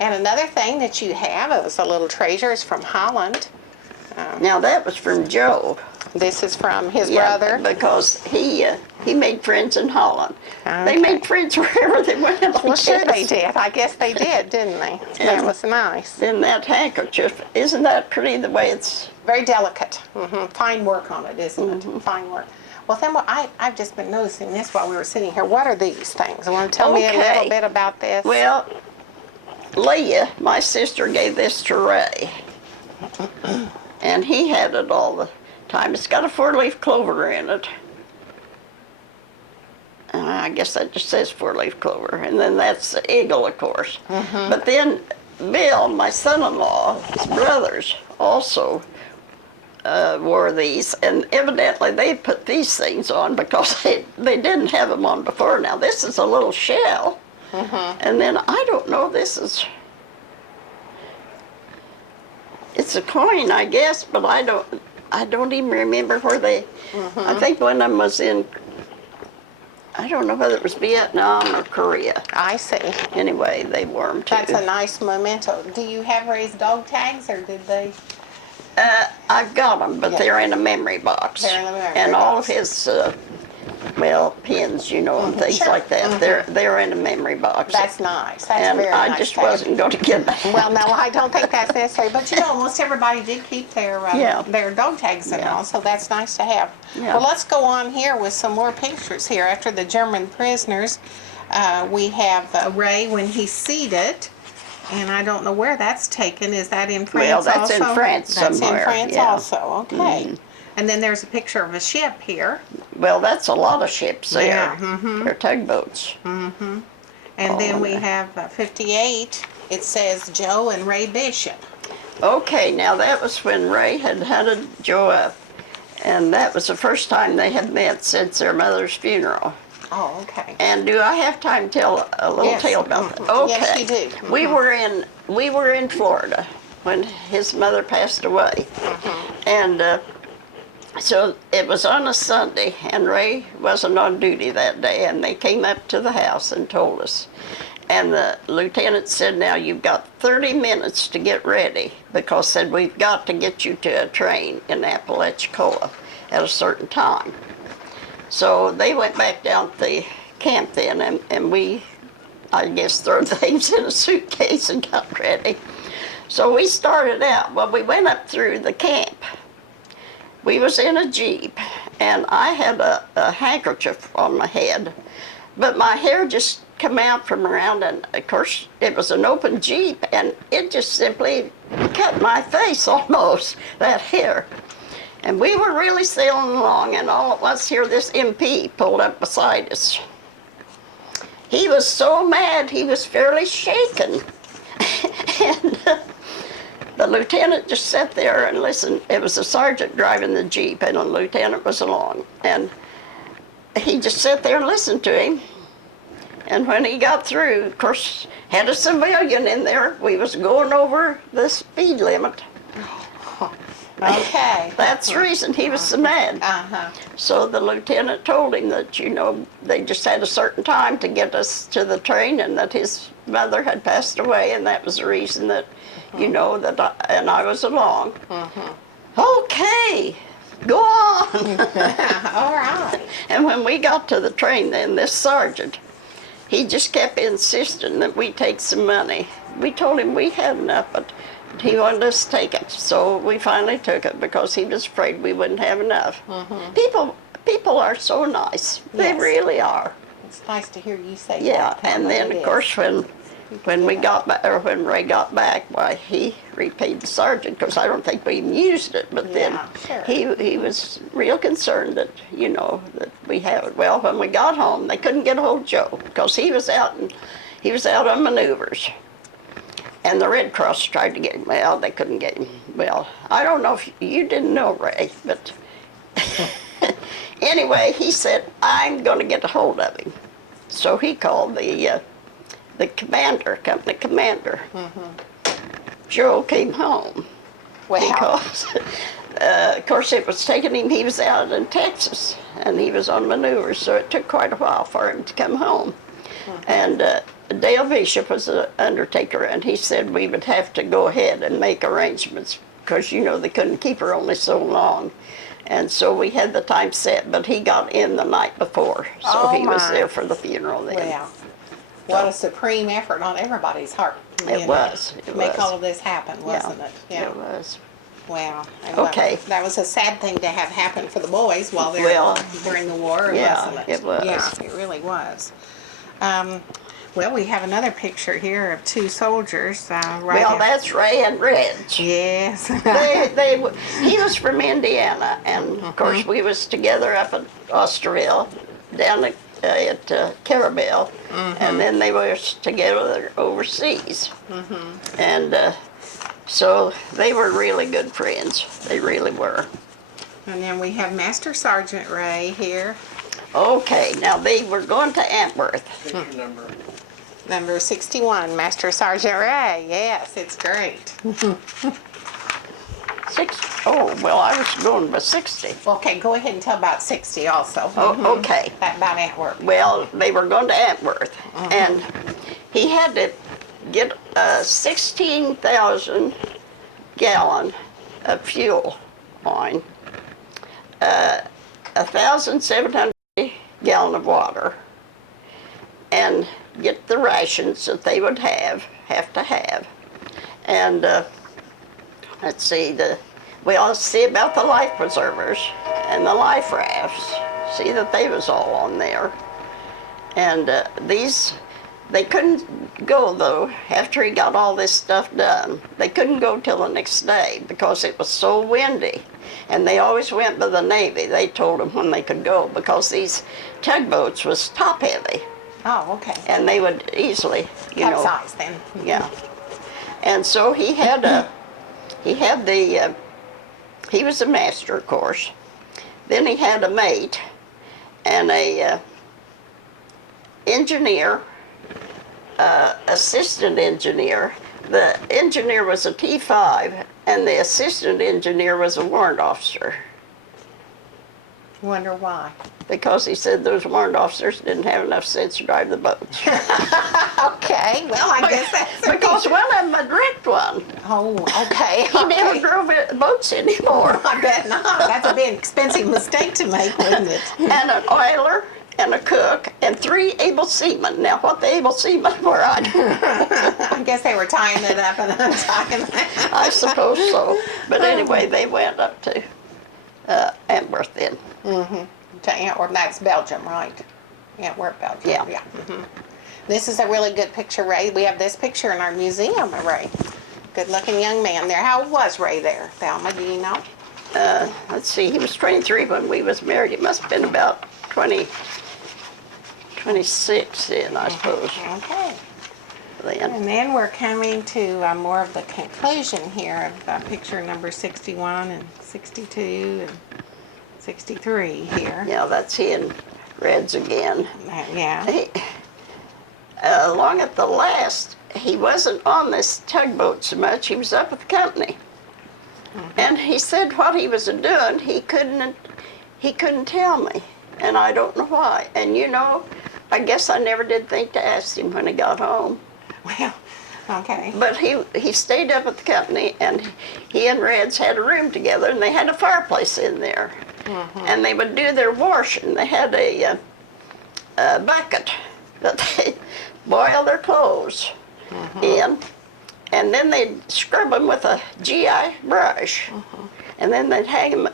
And another thing that you have as a little treasure is from Holland. Now that was from Joe. This is from his Yeah, brother. because he made friends in Holland. They Okay. made friends wherever they went. I Well, sure they guess. did. I guess they did, didn't they? Yeah. That was nice. Then that handkerchief, isn't that pretty the way it's? Very delicate. Fine work on it, isn't it? Fine work. Well, Thelma, I've just been noticing this while we were sitting here. What are these things? Want to tell me a Okay. little bit about this? Well, Leah, my sister, gave this to Ray. And he had it all the time. It's got a 4-leaf clover in it. I guess that just says 4-leaf clover. And then that's the eagle, of course. But then Bill, my son-in-law, his brothers, also wore these. And evidently they put these things on because they didn't have them on before. Now this is a little shell. And then I don't know, it's a coin, I guess, but I don't even remember where they, I think one of them was in, I don't know whether it was Vietnam or Korea. I see. Anyway, they wore them too. That's a nice memento. Do you have Ray's dog tags, or did they? I've got them, but Yeah. they're in a memory box. They're in a memory and all box. of his, pins, you know, and things Sure. like that. They're in a memory box. That's nice. That's and very I nice. just to have. wasn't going to get that. Well, no, I don't think that's necessary. But you know, almost everybody did keep their Yeah. their dog tags and Yeah. all, so that's nice to have. Yeah. Well, let's go on here with some more pictures here. After the German prisoners, we have Ray when he's seated, and I don't know where that's taken. Is that in France Well, that's also? in France That's somewhere, in France yeah. also. Okay. And then there's a picture of a ship here. Well, that's a lot of ships there. Yeah, They're tugboats. And then we have 58. It says Joe and Ray Bishop. Okay, now that was when Ray had hunted Joe up. And that was the first time they had met since their mother's funeral. Oh, okay. And do I have time to tell a little Yes. tale about that? Mhm. Okay. Yes, you do. We were in Florida when his mother passed away. And so it was on a Sunday, and Ray wasn't on duty that day, and they came up to the house and told us. And the lieutenant said, now you've got 30 minutes to get ready, because said we've got to get you to a train in Apalachicola at a certain time. So they went back down to the camp then, and we, I guess, threw things in a suitcase and got ready. So we started out. Well, we went up through the camp. We was in a Jeep, and I had a handkerchief on my head, but my hair just come out from around, and of course it was an open Jeep, and it just simply cut my face almost, that hair. And we were really sailing along, and all at once here this MP pulled up beside us. He was so mad, he was fairly shaken. And the lieutenant just sat there and listened. It was the sergeant driving the Jeep, and the lieutenant was along. And he just sat there and listened to him. And when he got through, of course, had a civilian in there. We was going over the speed limit. Okay. That's the reason he was so mad. So the lieutenant told him that, you know, they just had a certain time to get us to the train, and that his mother had passed away, and that was the reason that, you know, that I was along. Okay, go on. All right. And when we got to the train then, this sergeant, he just kept insisting that we take some money. We told him we had enough, but he wanted us to take it. So we finally took it because he was afraid we wouldn't have enough. People are so nice. They Yes. really are. It's nice to hear you say Yeah, that. and then It of is. course when we got back, or when Ray got back, why he repaid the sergeant, because I don't think we even used it. But then Yeah, sure. he was real concerned that, you know, that we have it. Well, when we got home, they couldn't get a hold of Joe because he was out on maneuvers. And the Red Cross tried to get him. Well, they couldn't get him. Well, I don't know if you didn't know, Ray, but anyway, he said, I'm going to get a hold of him. So he called the the commander, company commander, Joe came home. Wow. Because, of course, it was taking him, he was out in Texas, and he was on maneuvers, so it took quite a while for him to come home. And Dale Bishop was an undertaker, and he said we would have to go ahead and make arrangements, because, you know, they couldn't keep her only so long. And so we had the time set, but he got in the night before, so Oh, he was my. there for the funeral then. Wow. What a supreme effort on everybody's part. It was. To make all of this happen, wasn't it? It was. Wow. And Okay. That was a sad thing to have happen for the boys while they Well, were during the war, yeah, wasn't it? it was. Yeah, it really was. Well, we have another picture here of two soldiers. Right Well, here. that's Ray and Reg. Yes. He was from Indiana, and of course we was together up in Australia, down at Carabel, and then they were together overseas. And so they were really good friends. They really were. And then we have Master Sergeant Ray here. Okay, now they were going to Antwerp. Picture number. Number 61, Master Sergeant Ray. Yes, it's great. Oh, well, I was going with 60. Okay, go ahead and tell about 60 also. Oh, okay. About Antwerp. Well, they were going to Antwerp, and he had to get 16,000 gallon of fuel on, 1,700 gallon of water, and get the rations that they would have to have. And let's see, we all see about the life preservers and the life rafts. See that they was all on there. And they couldn't go though, after he got all this stuff done. They couldn't go till the next day because it was so windy. And they always went by the Navy. They told them when they could go because these tugboats was top heavy. Oh, okay. And they would easily, Capsize then. yeah. And so he was a master, of course. Then he had a mate and a engineer, assistant engineer. The engineer was a T5 and the assistant engineer was a warrant officer. Wonder why. Because he said those warrant officers didn't have enough sense to drive the boats. Okay, well, I guess that's Because one of them had wrecked one. Oh, okay. He never drove boats anymore. I bet not. That's a big expensive mistake to make, wouldn't it? And an oiler, and a cook, and 3 able seamen. Now, what the able seamen were, I guess they were tying it up and untying it. I suppose so. But anyway, they went up to Antwerp then. To Antwerp, that's Belgium, right? Antwerp, Belgium. Yeah. This is a really good picture, Ray. We have this picture in our museum of Ray. Good-looking young man there. How old was Ray there, Thelma? Do you know? Let's see, he was 23 when we was married. He must have been about 26 then, I suppose. Okay. Then. And then we're coming to more of the conclusion here of picture number 61 and 62 and 63 here. Yeah, that's he and Reds again. Yeah. Along at the last, he wasn't on this tugboat so much. He was up with the company. And he said what he was doing, he couldn't tell me. And I don't know why. And you know, I guess I never did think to ask him when he got home. Well, okay. But he stayed up at the company, and he and Reds had a room together, and they had a fireplace in there. And they would do their washing. They had a bucket that they boil their clothes in, and then they'd scrub them with a GI brush, and then they'd hang them.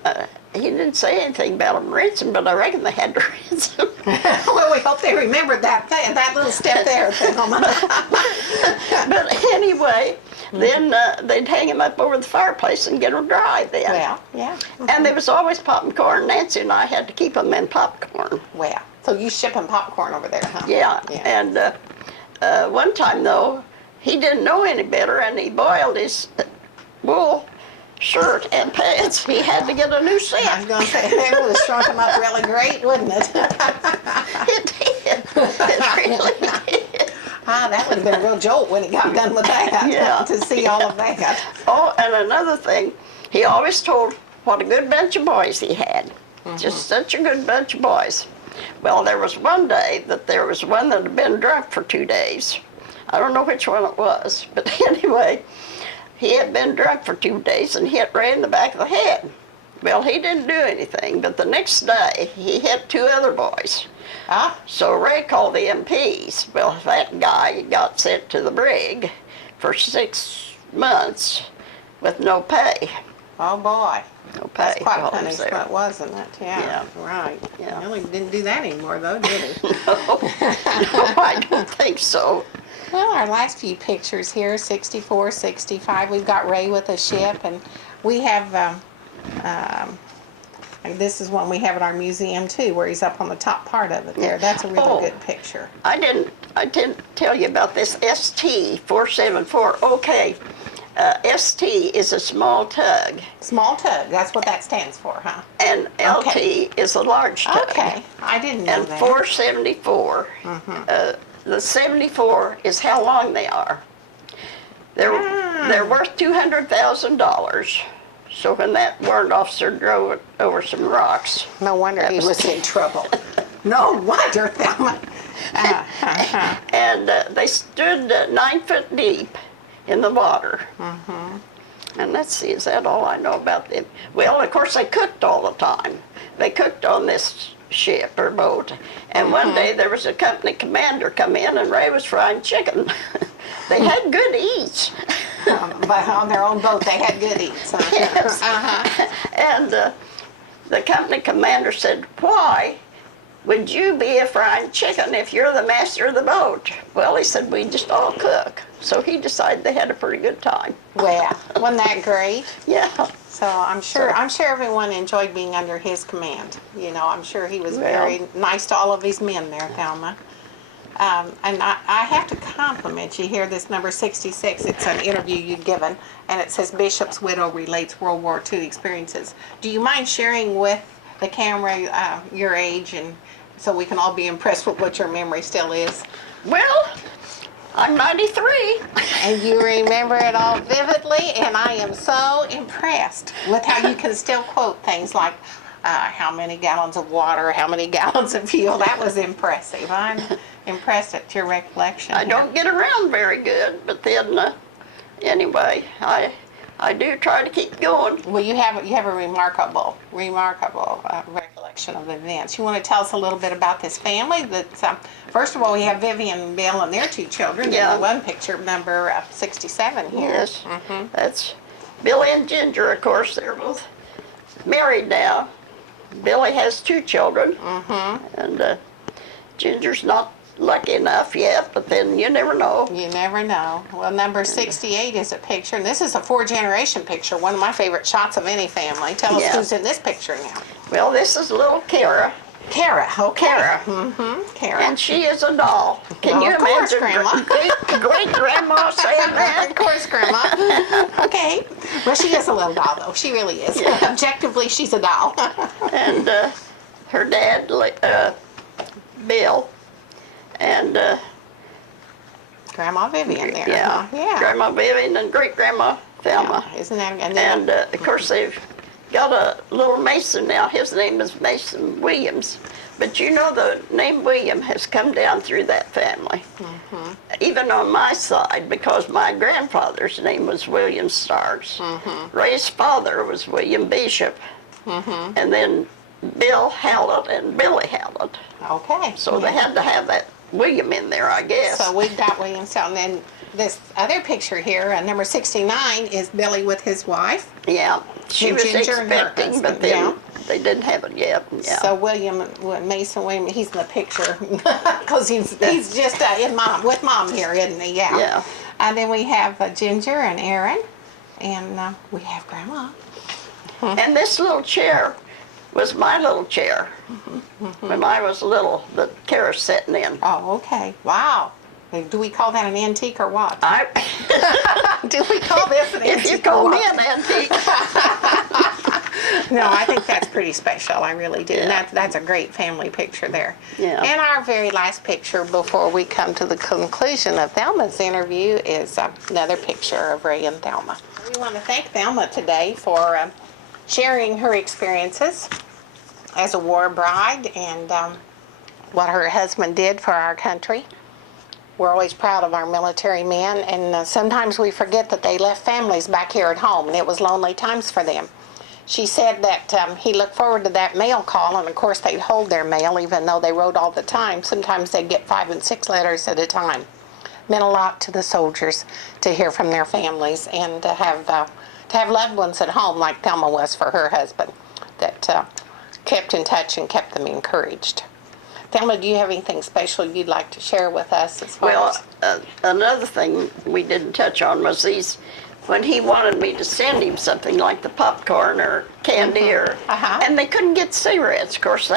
He didn't say anything about them rinsing, but I reckon they had to rinse them. Well, we hope they remembered that little step there, Thelma. But anyway, then they'd hang them up over the fireplace and get them dry then. Well, yeah. And there was always popcorn. Nancy and I had to keep them in popcorn. Well, so you shipping popcorn over there, huh? Yeah. And one time, though, he didn't know any better, and he boiled his wool shirt and pants. He had to get a new I set. was going to say, it would have shrunk them up really great, wouldn't it? It did. It really did. That would have been a real jolt when he got done with that, Yeah. to see all of that. Oh, and another thing, he always told what a good bunch of boys he had. Just such a good bunch of boys. Well, there was one day that there was one that had been drunk for 2 days. I don't know which one it was, but anyway, he had been drunk for 2 days and hit Ray in the back of the head. Well, he didn't do anything, but the next day he hit 2 other boys. Ah, So Ray called the MPs. Well, that guy got sent to the brig for 6 months with no pay. oh boy. No pay. That's quite while he was there. punishment, wasn't it? Yeah, Yeah. right. Yeah. Well, he didn't do that anymore, though, did he? No, I don't think so. Well, our last few pictures here, 64, 65, we've got Ray with a ship, and we have, and this is one we have at our museum too, where he's up on the top part of it there. That's a really Oh. good picture. I didn't tell you about this ST-474. Okay, ST is a small tug, Small tug, that's what that stands for, huh? and LT Okay. is a large tug. Okay, I didn't know And that. 474, the 74 is how long they are. They're worth $200,000. So when that warrant officer drove it over some rocks, No wonder he was in trouble. No wonder, Thelma. and they stood 9 foot deep in the water. And let's see, is that all I know about them? Well, of course, they cooked all the time. They cooked on this ship or boat. And one day there was a company commander come in and Ray was frying chicken. They had good eats. But on their own boat, they had good eats. Huh? Yes. And the company commander said, "Why would you be a frying chicken if you're the master of the boat?" Well, he said, "We just all cook." So he decided they had a pretty good time. Well, wasn't that great? Yeah. So I'm sure everyone enjoyed being under his command. You know, I'm sure he was very nice to all of his men there, Thelma. And I have to compliment you here, this number 66. It's an interview you've given, and it says Bishop's widow relates World War II experiences. Do you mind sharing with the camera your age, and so we can all be impressed with what your memory still is? Well, I'm 93. And you remember it all vividly, and I am so impressed with how you can still quote things like how many gallons of water, how many gallons of fuel. That was impressive. I'm impressed at your recollection. I don't get around very good, but then anyway, I do try to keep going. Well, you have a remarkable recollection of events. You want to tell us a little bit about this family? That first of all, we have Vivian and Bill and their 2 children. Yeah. In the one picture, number 67 here. Yes, that's Billy and Ginger. Of course, they're both married now. Billy has 2 children, and Ginger's not lucky enough yet, but then you never know. You never know. Well, number 68 is a picture, and this is a 4-generation picture, one of my favorite shots of any family. Tell us Yeah. who's in this picture now. Well, this is little Kara, Kara, okay. Kara. Kara. And she is a doll. Can you Of course, imagine Grandma. great-grandma saying that? Of course, Grandma. Okay. Well, she is a little doll, though. She really is. Yeah. Objectively, she's a doll. And her dad, Bill, and Grandma Vivian there. yeah, huh? Yeah. Grandma Vivian and great-grandma Thelma. Yeah, isn't that? And then, And of course, they've got a little Mason now. His name is Mason Williams. But you know, the name William has come down through that family. Even on my side, because my grandfather's name was William Stars. Ray's father was William Bishop. And then Bill Hallett and Billy Hallett. okay. So they had to have that William in there, I guess. So we've got Williamstown. And then this other picture here, number 69, is Billy with his wife. Yeah, she And was Ginger and her expecting, husband, but then yeah. they didn't have it yet. Yeah. So Mason William, he's in the picture because he's just with mom here, isn't he? Yeah. Yeah. And then we have Ginger and Aaron, and we have Grandma. And this little chair was my little chair when I was little that Kara's sitting in. Oh, okay. Wow. Do we call that an antique or what? Do we call this an If antique you or call me what? an antique. No, I think that's pretty special. I really do. And Yeah. that's a great family picture there. Yeah. And our very last picture before we come to the conclusion of Thelma's interview is another picture of Ray and Thelma. We want to thank Thelma today for sharing her experiences as a war bride and what her husband did for our country. We're always proud of our military men, and sometimes we forget that they left families back here at home, and it was lonely times for them. She said that he looked forward to that mail call, and of course they'd hold their mail even though they wrote all the time. Sometimes they'd get 5 and 6 letters at a time. Meant a lot to the soldiers to hear from their families and to have loved ones at home like Thelma was for her husband, that kept in touch and kept them encouraged. Thelma, do you have anything special you'd like to share with us as far Well, as... another thing we didn't touch on was when he wanted me to send him something like the popcorn or candy and they couldn't get cigarettes. Of course,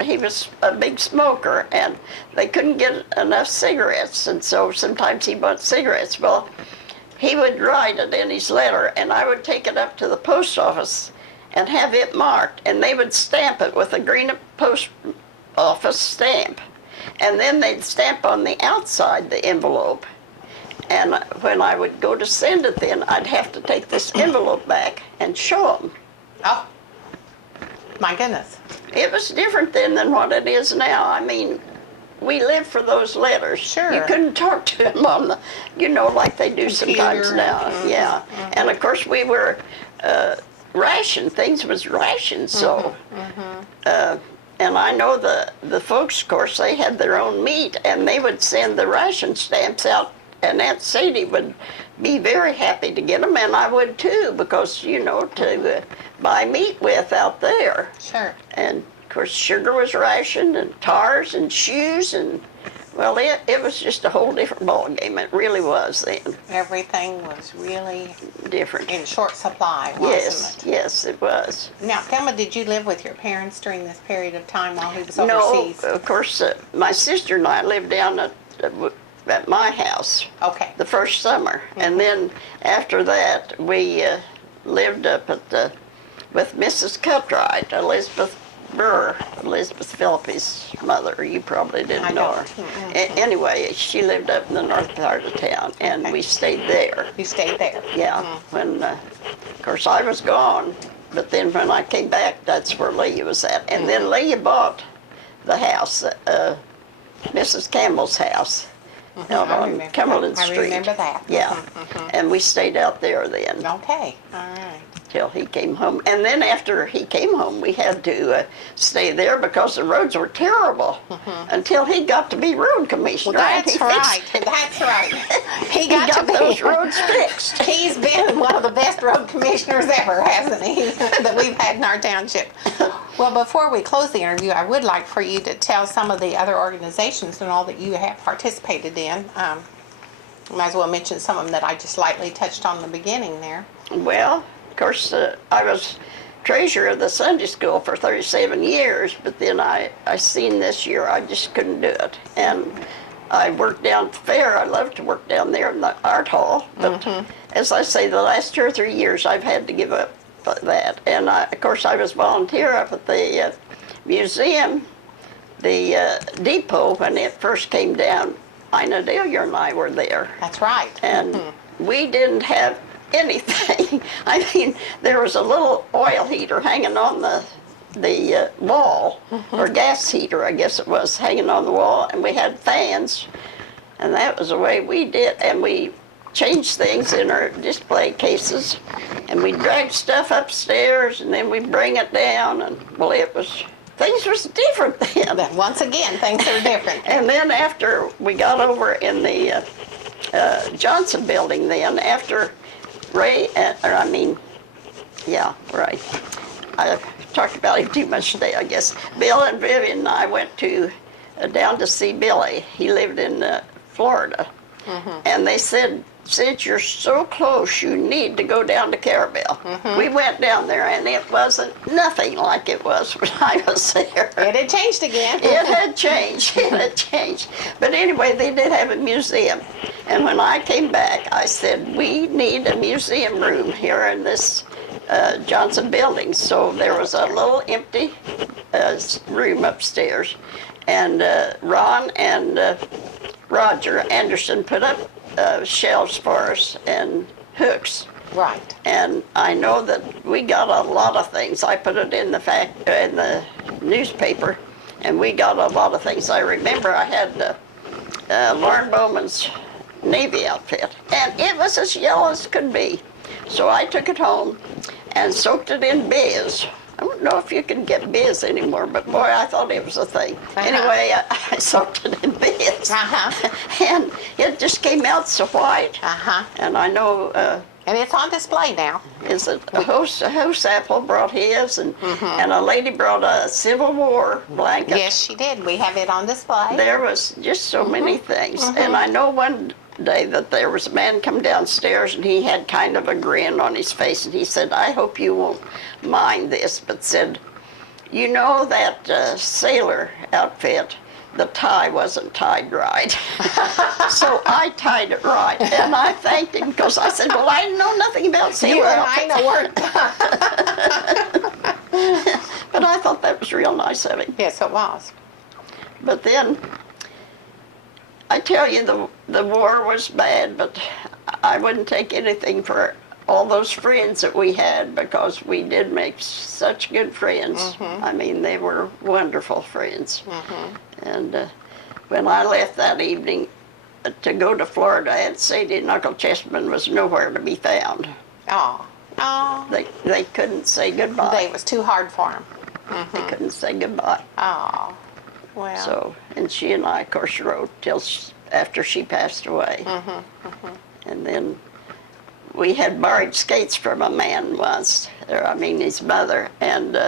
he was a big smoker and they couldn't get enough cigarettes, and so sometimes he bought cigarettes. Well, he would write it in his letter and I would take it up to the post office and have it marked, and they would stamp it with a green post office stamp, and then they'd stamp on the outside the envelope, and when I would go to send it then I'd have to take this envelope back and show them. Oh, my goodness. It was different then than what it is now. I mean, we lived for those letters. Sure. You couldn't talk to them on the, like they do sometimes now. Mm-hmm. Yeah. And of course we were rationed. Things was rationed, so. And I know the folks, of course, they had their own meat, and they would send the ration stamps out, and Aunt Sadie would be very happy to get them, and I would too, because, to buy meat with out there. Sure. And, of course, sugar was rationed, and tars, and shoes, and, well, it was just a whole different ballgame. It really was then. Everything was really Different. in short supply, wasn't Yes, it? yes, it was. Now, Thelma, did you live with your parents during this period of time while he was No, overseas? of course, my sister and I lived down at my house Okay. the first summer, and then after that we lived up with Mrs. Cutright, Elizabeth Burr, Elizabeth Phillippe's mother. You probably didn't I know her. don't. Anyway, she lived up in the north part of town, and Okay. we stayed there. You stayed there? Yeah, when, of course, I was gone, but then when I came back, that's where Leah was at. And then Leah bought the house, Mrs. Campbell's house, out I on remember Cumberland that. I Street. remember that. Yeah, and we stayed out there then Okay, all right. till he came home. And then after he came home, we had to stay there because the roads were terrible until he got to be road commissioner. Well, and that's he right. fixed it. That's right. He He got, got to be. those roads fixed. He's been one of the best road commissioners ever, hasn't he, that we've had in our township. Well, before we close the interview, I would like for you to tell some of the other organizations and all that you have participated in. Might as well mention some of them that I just lightly touched on in the beginning there. Well, of course, I was treasurer of the Sunday school for 37 years, but then I seen this year I just couldn't do it. And I worked down at the fair. I love to work down there in the art hall. But as I say, the last 2 or 3 years I've had to give up that. And of course I was volunteer up at the museum, the depot when it first came down. Ina Delia and I were there. That's right. And we didn't have anything. I mean, there was a little oil heater hanging on the wall, or gas heater, I guess it was, hanging on the wall, and we had fans, and that was the way we did. And we changed things in our display cases, and we dragged stuff upstairs, and then we bring it down, and well, things was different then. But once again, things are different. And then after we got over in the Johnson building then, after Ray, right. I talked about him too much today, I guess. Bill and Vivian and I went down to see Billy. He lived in Florida. And they said, since you're so close, you need to go down to Carabel. We went down there, and it wasn't nothing like it was when I was there. It had changed again. It had changed. It had changed. But anyway, they did have a museum. And when I came back, I said, we need a museum room here in this Johnson Building. So there was a little empty room upstairs, and Ron and Roger Anderson put up shelves for us and hooks. Right. And I know that we got a lot of things. I put it in the newspaper, and we got a lot of things. I remember I had Lauren Bowman's Navy outfit, and it was as yellow as could be. So I took it home and soaked it in Biz. I don't know if you can get Biz anymore, but boy, I thought it was a thing. Anyway, I soaked it in Biz. And it just came out so white. And I know... and it's on display now. Is it a host apple brought his, and a lady brought a Civil War blanket. Yes, she did. We have it on display. There was just so many things. And I know one day that there was a man come downstairs, and he had kind of a grin on his face, and he said, "I hope you won't mind this," but said, "You know that sailor outfit, the tie wasn't tied right." So I tied it right, and I thanked him, because I said, "Well, I know nothing about sailor You and outfits." I know But I thought that was real nice of him. Yes, it was. But then, I tell you, the war was bad, but I wouldn't take anything for all those friends that we had, because we did make such good friends. I mean, they were wonderful friends. And when I left that evening to go to Florida, Aunt Sadie and Uncle Chessman was nowhere to be found. Oh. Oh. They couldn't say goodbye. It was too hard for them. They couldn't say goodbye. Oh. Well. So, and she and I, of course, wrote till after she passed away. And then we had borrowed skates from a man once, his mother, and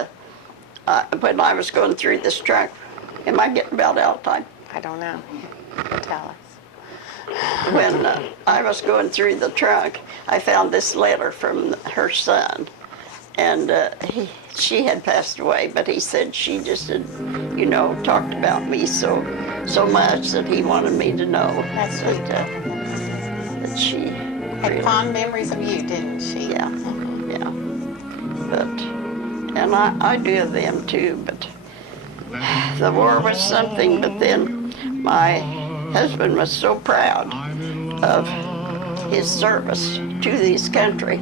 when I was going through this trunk, am I getting about out of time? I don't know. Tell us. When I was going through the trunk, I found this letter from her son, and she had passed away, but he said she just had, talked about me so much that he wanted me to know. That's sweet. That she Had really, fond memories of you, didn't she? yeah, yeah. But, and I do of them too, but the war was something, but then my husband was so proud of his service to this country.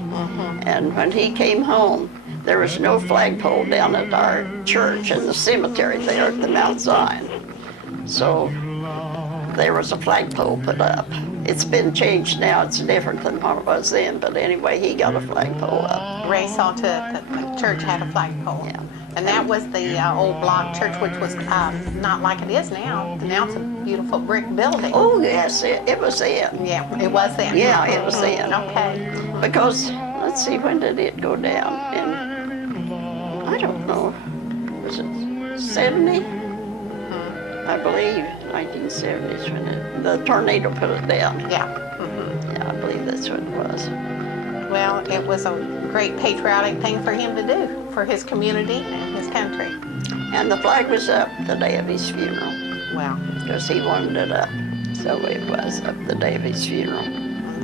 And when he came home, there was no flagpole down at our church in the cemetery there at the Mount Zion. So there was a flagpole put up. It's been changed now. It's different than what it was then. But anyway, he got a flagpole up. Ray saw to it that the church had a flagpole. Yeah. And that was the old block church, which was not like it is now. Now it's a beautiful brick building. Oh, yes, it was then. Yeah, it was then. Yeah, it was then. Okay. Because, let's see, when did it go down? I don't know. Was it 70? I believe 1970s when the tornado put it down. Yeah. Yeah, I believe that's what it was. Well, it was a great patriotic thing for him to do for his community and his country. And the flag was up the day of his funeral, Well, because he wanted it up. So it was up the day of his funeral.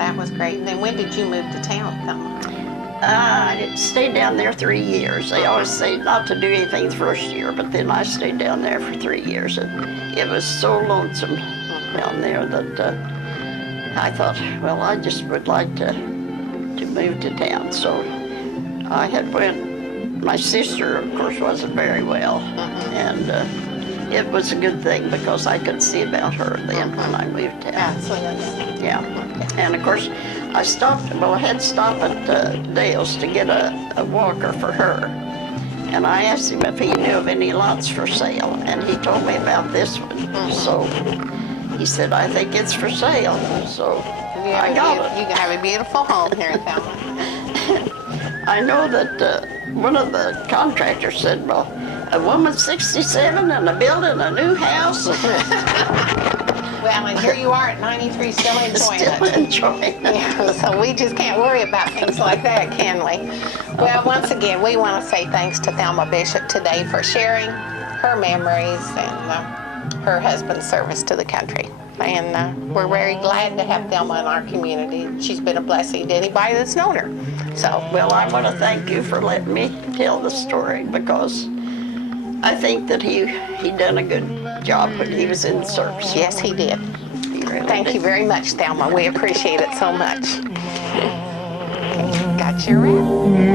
that was great. And then when did you move to town, Thelma? I stayed down there 3 years. They always say not to do anything the first year, but then I stayed down there for 3 years. And it was so lonesome down there that I thought, well, I just would like to move to town. So I had went. My sister, of course, wasn't very well, and it was a good thing because I could see about her then when I moved to town. Absolutely. Yeah, and of course, I had to stop at Dale's to get a walker for her. And I asked him if he knew of any lots for sale, and he told me about this one. So he said, I think it's for sale. So I got it. You can have a beautiful home here in Thelma. I know that one of the contractors said, well, a woman 67 and building a new house. Well, and here you are at 93 still enjoying Still it. enjoying it. Yeah, so we just can't worry about things like that, can we? Well, once again, we want to say thanks to Thelma Bishop today for sharing her memories and her husband's service to the country. and we're very glad to have Thelma in our community. She's been a blessing to anybody that's known her. So, Well, I want to thank you for letting me tell the story, because I think that he done a good job when he was in the service. yes, he did. He really Thank did. you very much, Thelma. We appreciate it so much. Okay, got your wrap.